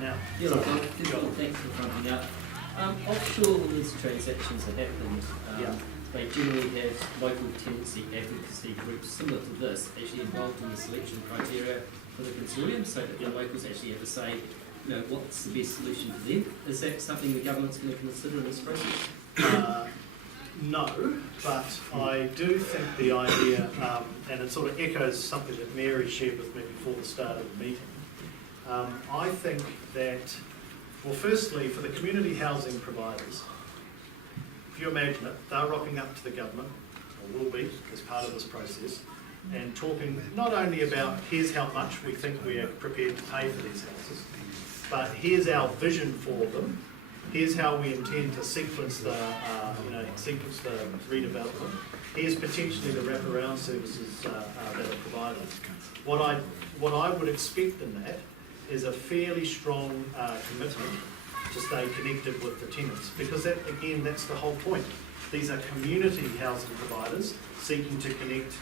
Now, thanks for fronting up. Offshore, when these transactions have happened, they generally have local tenancy advocacy groups similar to this actually involved in the selection criteria for the consortium, so that the locals actually have to say, what's the best solution for them. Is that something the government's going to consider in this process? No, but I do think the idea, and it sort of echoes something that Mary shared with me before the start of the meeting. I think that, well, firstly, for the community housing providers, if you imagine it, they're rocking up to the government, or will be as part of this process, and talking not only about here's how much we think we are prepared to pay for these houses, but here's our vision for them, here's how we intend to sequence the redevelopment, here's potentially the wraparound services that are provided. What I would expect in that is a fairly strong commitment to stay connected with the tenants, because that's the whole point. These are community housing providers seeking to connect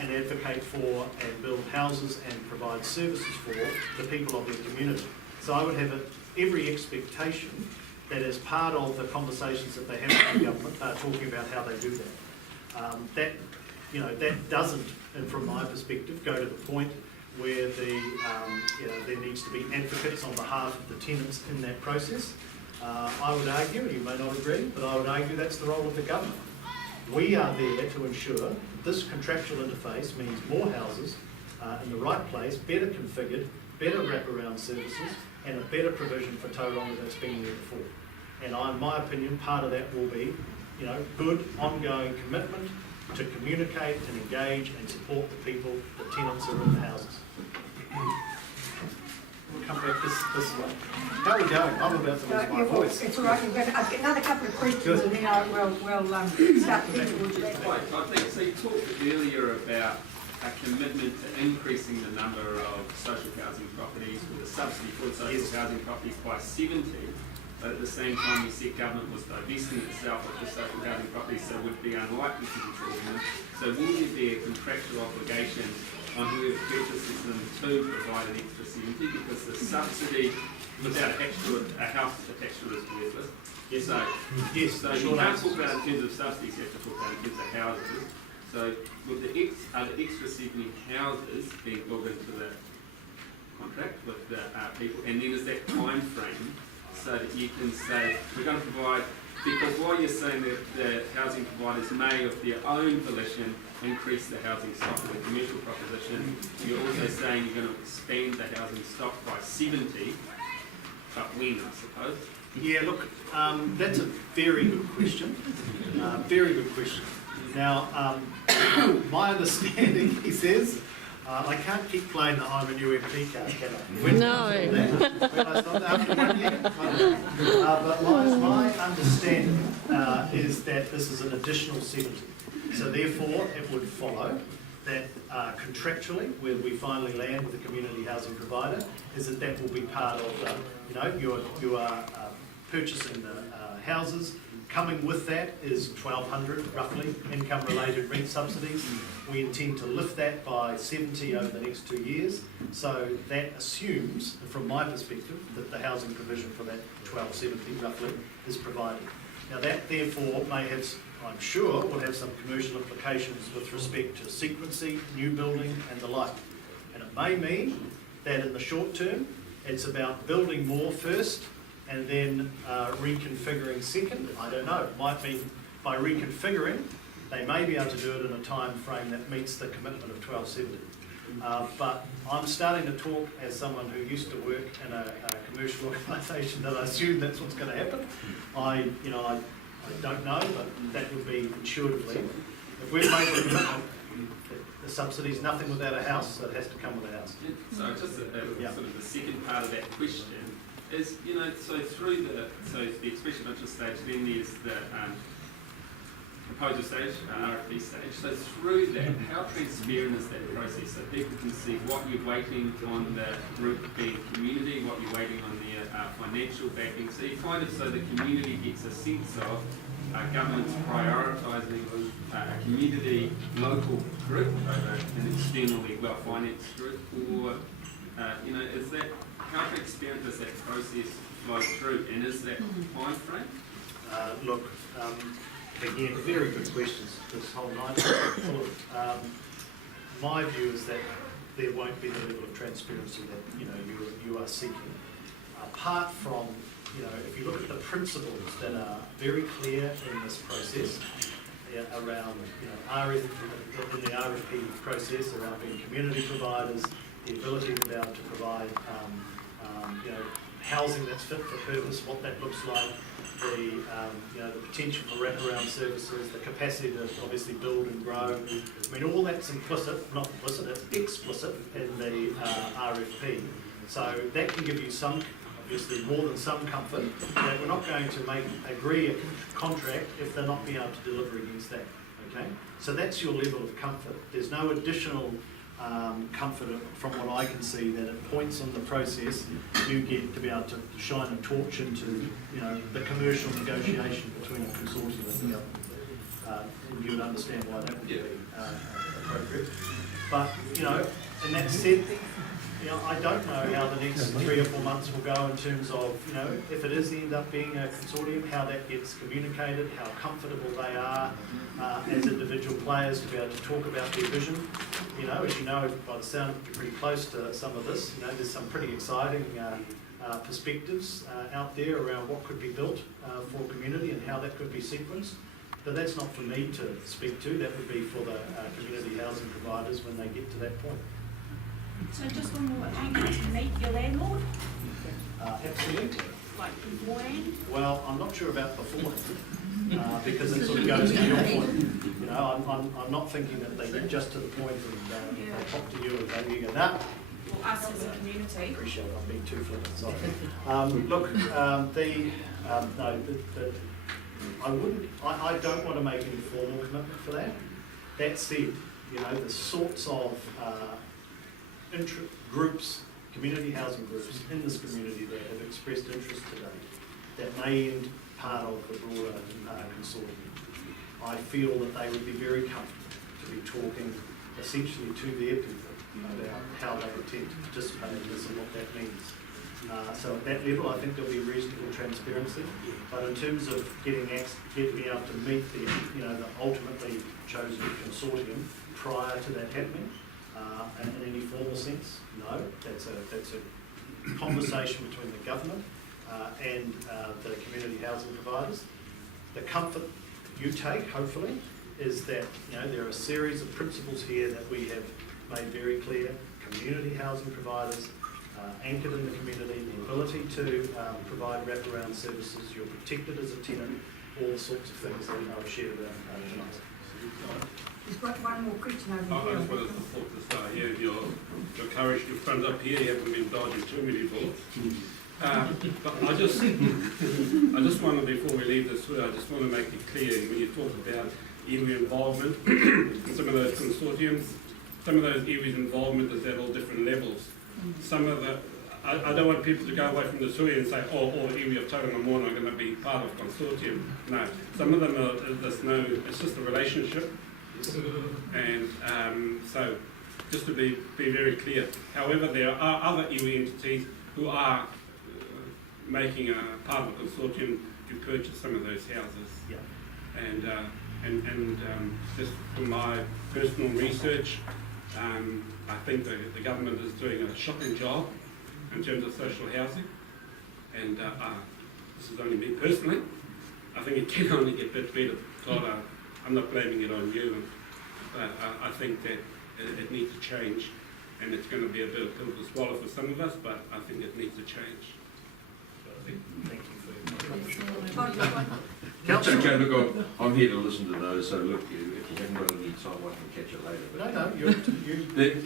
and advocate for and build houses and provide services for the people of their community. So I would have every expectation that as part of the conversations that they have with the government, they're talking about how they do that. That doesn't, and from my perspective, go to the point where there needs to be advocates on behalf of the tenants in that process. I would argue, and you may not agree, but I would argue that's the role of the government. We are there to ensure this contractual interface means more houses in the right place, better configured, better wraparound services, and a better provision for Tauranga that's been there before. And in my opinion, part of that will be, good ongoing commitment to communicate and engage and support the people, the tenants who are in the houses. We'll come back this way. How are we going? I'm about to lose my voice. It's all right. I've got another couple of questions, and then we'll start thinking towards that. Right, I think, so you talked earlier about a commitment to increasing the number of social housing properties with a subsidy for social housing properties by 70, but at the same time you said government was divesting itself of the social housing properties, so it would be unlikely to be doing them. So will there be a contractual obligation on whoever purchases them to provide an extra 70, because the subsidy without a house attached to it is worthless. Yes, so you can't talk about in terms of subsidies, you have to talk about in terms of houses. So with the extra 70 houses being built into the contract with the people, and then is that time frame so that you can say we're going to provide, because while you're saying that the housing providers may of their own volition increase the housing stock in the commercial proposition, you're also saying you're going to expand the housing stock by 70, but when, I suppose? Yeah, look, that's a very good question. Very good question. Now, my understanding, he says, I can't keep playing the I'm a new MP card, can I? When I stop after 1 year? But my understanding is that this is an additional 70. So therefore, it would follow that contractually, where we finally land with the community housing provider, is that will be part of you are purchasing the houses. Coming with that is 1,200 roughly income-related rent subsidies. We intend to lift that by 70 over the next 2 years. So that assumes, from my perspective, that the housing provision for that 1,270 roughly is provided. Now that therefore may have, I'm sure, will have some commercial implications with respect to sequencing, new building and the like. And it may mean that in the short term, it's about building more first and then reconfiguring second. I don't know. It might mean by reconfiguring, they may be able to do it in a time frame that meets the commitment of 1270. But I'm starting to talk as someone who used to work in a commercial organisation that I assume that's what's going to happen. I don't know, but that would be intuitively. If we've made the commitment, the subsidy's nothing without a house, so it has to come with a house. So just sort of the second part of that question is, so through the expression of interest stage, then there's the proposal stage, RFP stage. So through that, how transparent is that process so people can see what you're waiting on the group being community, what you're waiting on their financial backing, so you so the community gets a sense of government's prioritising a community local group over an externally well-financed group, or is that, how transparent does that process flow through, and is that time frame? Look, again, very good questions this whole night. My view is that there won't be the level of transparency that you are seeking. Apart from, if you look at the principles that are very clear in this process, around in the RFP process, around being community providers, the ability to be able to provide housing that's fit for purpose, what that looks like, the potential for wraparound services, the capacity to obviously build and grow. I mean, all that's implicit, not implicit, it's explicit in the RFP. So that can give you some, obviously more than some comfort, that we're not going to agree a contract if they're not being able to deliver against that. Okay? So that's your level of comfort. There's no additional comfort from what I can see that at points in the process you get to be able to shine a torch into the commercial negotiation between a consortium and the other. And you would understand why that would be appropriate. But And that said, I don't know how the next 3 or 4 months will go in terms of, if it is end up being a consortium, how that gets communicated, how comfortable they are as individual players to be able to talk about their vision. As you know, by the sound, you're pretty close to some of this. There's some pretty exciting perspectives out there around what could be built for community and how that could be sequenced. But that's not for me to speak to. That would be for the community housing providers when they get to that point. So just one more, do you get to meet your landlord, Absolutely. like beforehand? Well, I'm not sure about beforehand, because it sort of goes to your point. I'm not thinking that they get just to the point and they talk to you and maybe you go, nah. Well, us as a community. Appreciate it, I'm being too flippant, sorry. I don't want to make any formal commitment for that. That said, the sorts of groups, community housing groups in this community that have expressed interest today that may end part of the broader consortium. I feel that they would be very comfortable to be talking essentially to their people about how they intend to participate in this and what that means. So at that level, I think there'll be reasonable transparency. But in terms of getting me able to meet the ultimately chosen consortium prior to that happening, in any formal sense, no. That's a conversation between the government and the community housing providers. The comfort you take, hopefully, is that there are a series of principles here that we have made very clear. Community housing providers, anchored in the community, the ability to provide wraparound services, you're protected as a tenant, all sorts of things that I've shared about tonight. There's got one more question over I here. just wanted to thought to start here, your courage to front up here, you haven't been dodging too many bullets. But I just want to, before we leave this, I just want to make it clear when you talk about iwi involvement in some of those consortiums, some of those iwi's involvement is at all different levels. Some of the, I don't want people to go away from the sui and say, all iwi of Tauranga are going to be part of consortium. No, some of them are, it's just a relationship. And so, just to be very clear, however, there are other iwi entities who are making a part of the consortium to purchase some of those houses. Yeah. And just from my personal research, I think the government is doing a shocking job in terms of social housing. And this is only me personally. I think it can only get a bit better. Todd, I'm not blaming it on you, but I think that it needs to change, and it's going to be a bit of a pill to swallow for some of us, but I think it needs to change. Thank you for your Councillor, okay, look, I'm here to listen to those, so look, if you haven't got any time, I can catch it later. But no, you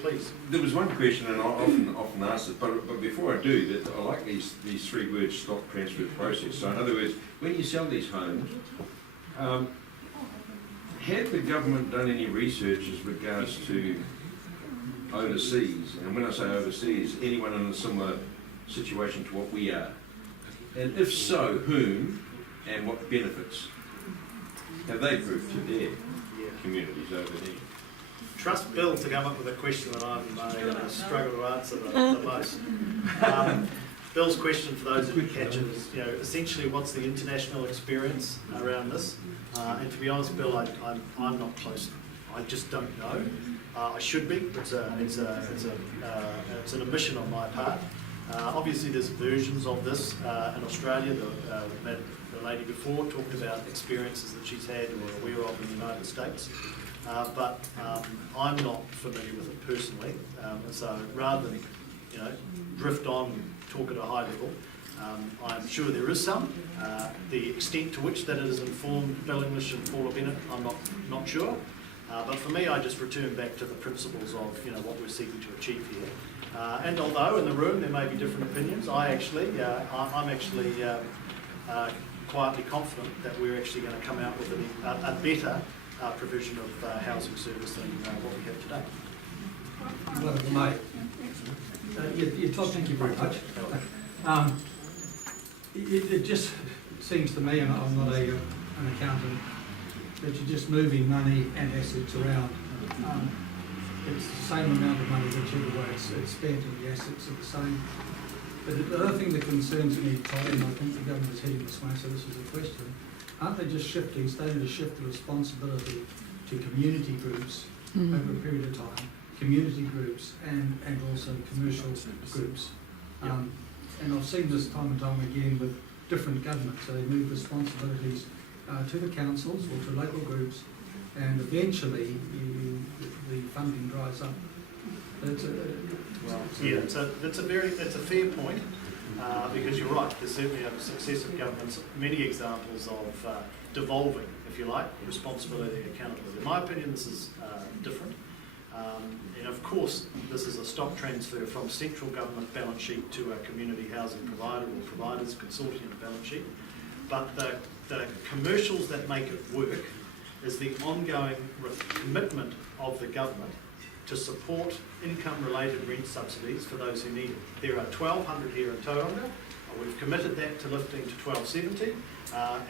please. There was one question, and I often ask it, but before I do, that I like these 3 words, stock transfer process. So in other words, when you sell these homes, have the government done any research as regards to overseas? And when I say overseas, anyone in a similar situation to what we are? And if so, whom and what benefits have they proved to their communities over there? Trust Bill to come up with a question that I'm struggle to answer the most. Bill's question, for those who catch it, is essentially what's the international experience around this? And to be honest, Bill, I'm not close. I just don't know. I should be. It's an omission on my part. Obviously, there's versions of this in Australia. The lady before talked about experiences that she's had or aware of in the United States. But I'm not familiar with it personally. So rather than drift on and talk at a high level, I'm sure there is some. The extent to which that it has informed Bill English and Paula Bennett, I'm not sure. But for me, I just return back to the principles of what we're seeking to achieve here. And although in the room there may be different opinions, I'm actually quietly confident that we're actually going to come out with a better provision of housing service than what we have today. Well, mate, Todd, thank you very much. It just seems to me, and I'm not an accountant, that you're just moving money and assets around. it's the same amount of money whichever way it's spent, and the assets are the same. But the other thing that concerns me, Todd, and I think the government is heading this way, so this is a question, aren't they just starting to shift the responsibility to community groups over a period of time, community groups and also commercial groups? And I've seen this time and time again with different governments. They move responsibilities to the councils or to local groups, and eventually the funding dries up. It's a fair point, because you're right. There's certainly over successive governments many examples of devolving, if you like, responsibility and accountability. In my opinion, this is different. And of course, this is a stock transfer from central government balance sheet to a community housing provider or providers consortium balance sheet. But the commercials that make it work is the ongoing commitment of the government to support income-related rent subsidies for those who need it. There are 1,200 here in Tauranga. We've committed that to lifting to 1,270,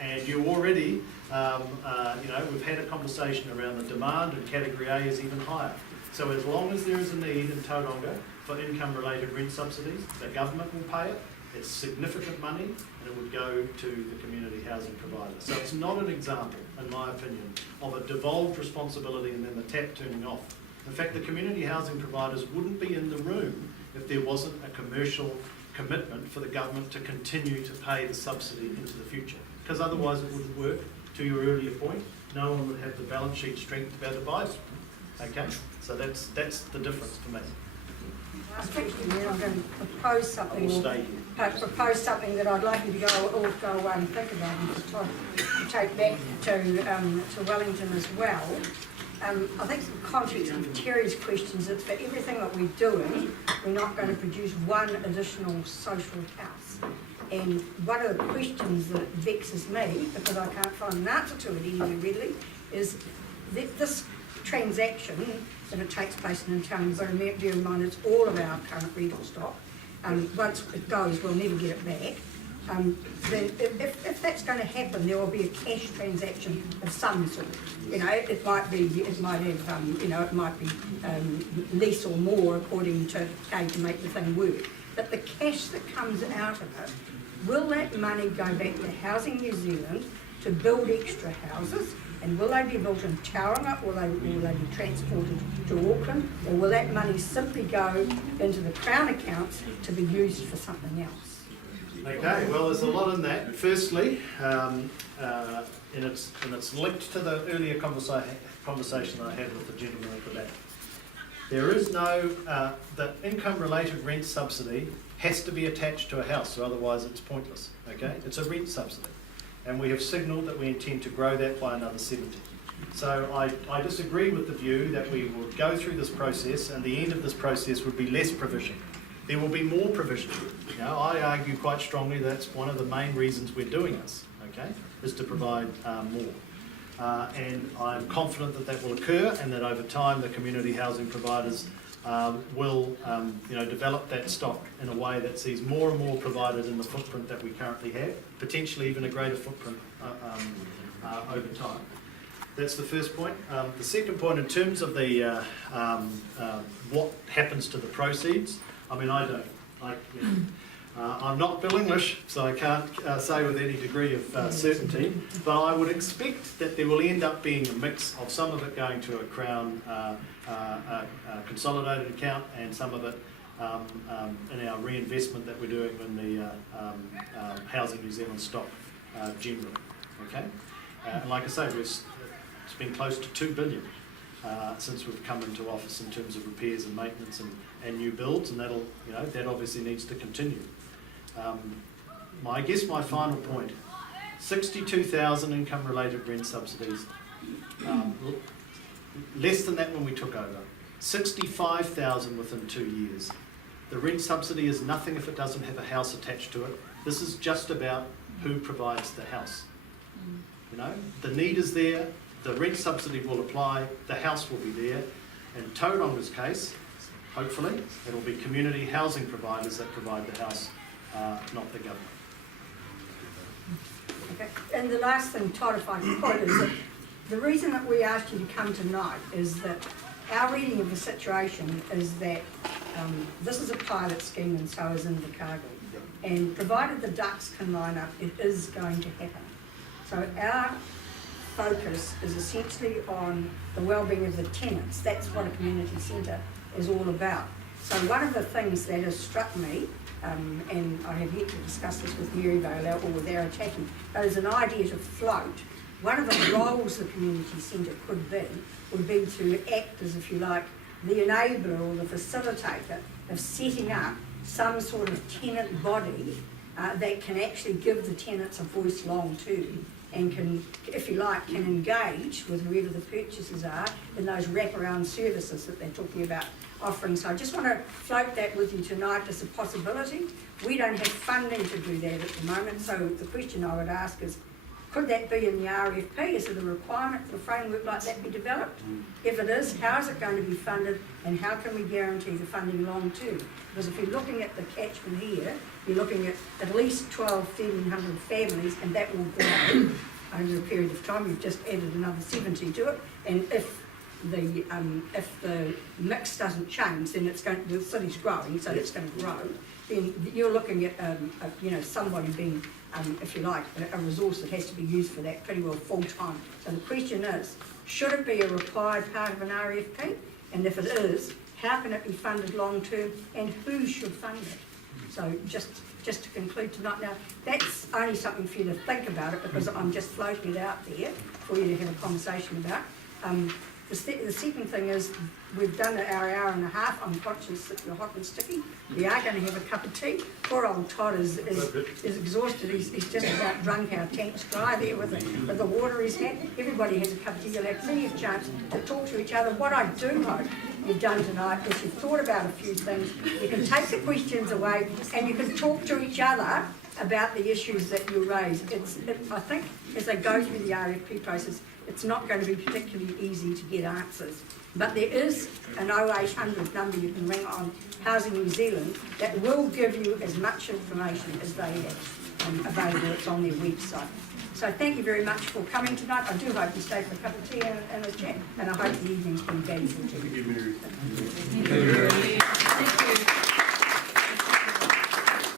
and you already, we've had a conversation around the demand, and Category A is even higher. So as long as there is a need in Tauranga for income-related rent subsidies, the government will pay it. It's significant money, and it would go to the community housing provider. So it's not an example, in my opinion, of a devolved responsibility and then the tap turning off. In fact, the community housing providers wouldn't be in the room if there wasn't a commercial commitment for the government to continue to pay the subsidy into the future, because otherwise it wouldn't work. To your earlier point, no one would have the balance sheet strength to be able to buy it. Okay, so that's the difference to me. I'm going to propose something. Propose something that I'd like you to go away and think about, and to take back to Wellington as well. I think the context of Terry's questions is for everything that we're doing, we're not going to produce one additional social house. And one of the questions that vexes me, because I can't find an answer to it anywhere readily, is that this transaction, if it takes place in town, you've got to bear in mind it's all of our current rental stock. Once it goes, we'll never get it back. Then if that's going to happen, there will be a cash transaction of some sort. It might be less or more according to how to make the thing work. But the cash that comes out of it, will that money go back to Housing New Zealand to build extra houses? And will they be built in Tauranga, or will they be transported to Auckland? Or will that money simply go into the Crown accounts to be used for something else? Okay, well, there's a lot in that. Firstly, and it's linked to the earlier conversation I had with the gentleman at the back. There is no, the income-related rent subsidy has to be attached to a house, so otherwise it's pointless, okay? It's a rent subsidy. And we have signalled that we intend to grow that by another 70. So I disagree with the view that we will go through this process and the end of this process would be less provision. There will be more provision. I argue quite strongly that's one of the main reasons we're doing this, okay, is to provide more. And I'm confident that will occur, and that over time the community housing providers will develop that stock in a way that sees more and more provided in the footprint that we currently have, potentially even a greater footprint over time. That's the first point. The second point, in terms of the what happens to the proceeds, I'm not Bill English, so I can't say with any degree of certainty, but I would expect that there will end up being a mix of some of it going to a Crown consolidated account, and some of it in our reinvestment that we're doing in the Housing New Zealand stock generally. Okay, and like I say, it's been close to 2 billion since we've come into office in terms of repairs and maintenance and new builds, and that obviously needs to continue. My final point: 62,000 income-related rent subsidies. Less than that when we took over. 65,000 within 2 years. The rent subsidy is nothing if it doesn't have a house attached to it. This is just about who provides the house. The need is there, the rent subsidy will apply, the house will be there. In Tauranga's case, hopefully, it will be community housing providers that provide the house, not the government. Okay. And the last thing, Todd, if I can put, is that the reason that we asked you to come tonight is that our reading of the situation is that this is a pilot scheme and so is Invercargill. And provided the ducks can line up, it is going to happen. So our focus is essentially on the well-being of the tenants. That's what a community centre is all about. So one of the things that has struck me, and I have yet to discuss this with Maryvale or with our attacking, but as an idea to float, one of the roles the community centre could be would be to act as, if you like, the enabler or the facilitator of setting up some sort of tenant body that can actually give the tenants a voice long term and can, if you like, can engage with whoever the purchasers are in those wraparound services that they're talking about offering. So I just want to float that with you tonight as a possibility. We don't have funding to do that at the moment, so the question I would ask is, could that be in the RFP? Is it a requirement for a framework like that be developed? If it is, how is it going to be funded and how can we guarantee the funding long term? Because if you're looking at the catchment here, you're looking at least 1,200 families, and that will grow over a period of time. You've just added another 70 to it, and if the mix doesn't change, then the city's growing, so it's going to grow. Then you're looking at somebody being, if you like, a resource that has to be used for that pretty well full time. So the question is, should it be a required part of an RFP? And if it is, how can it be funded long term, and who should fund it? So just to conclude tonight, now that's only something for you to think about it, because I'm just floating it out there for you to have a conversation about. The second thing is, we've done our hour and a half. I'm conscious that you're hot and sticky. We are going to have a cup of tea. Poor old Todd is exhausted. He's just about drunk our tanks dry there with the water he's had. Everybody has a cup of tea. You'll have plenty of chance to talk to each other. What I do hope you've done tonight is you've thought about a few things. You can take the questions away and you can talk to each other about the issues that you raise. I think as they go through the RFP process, it's not going to be particularly easy to get answers. But there is an 0800 number you can ring on Housing New Zealand that will give you as much information as they have available. It's on their website. So thank you very much for coming tonight. I do hope you stay for a cup of tea and a chat, and I hope the evening's been valuable to you. Thank you.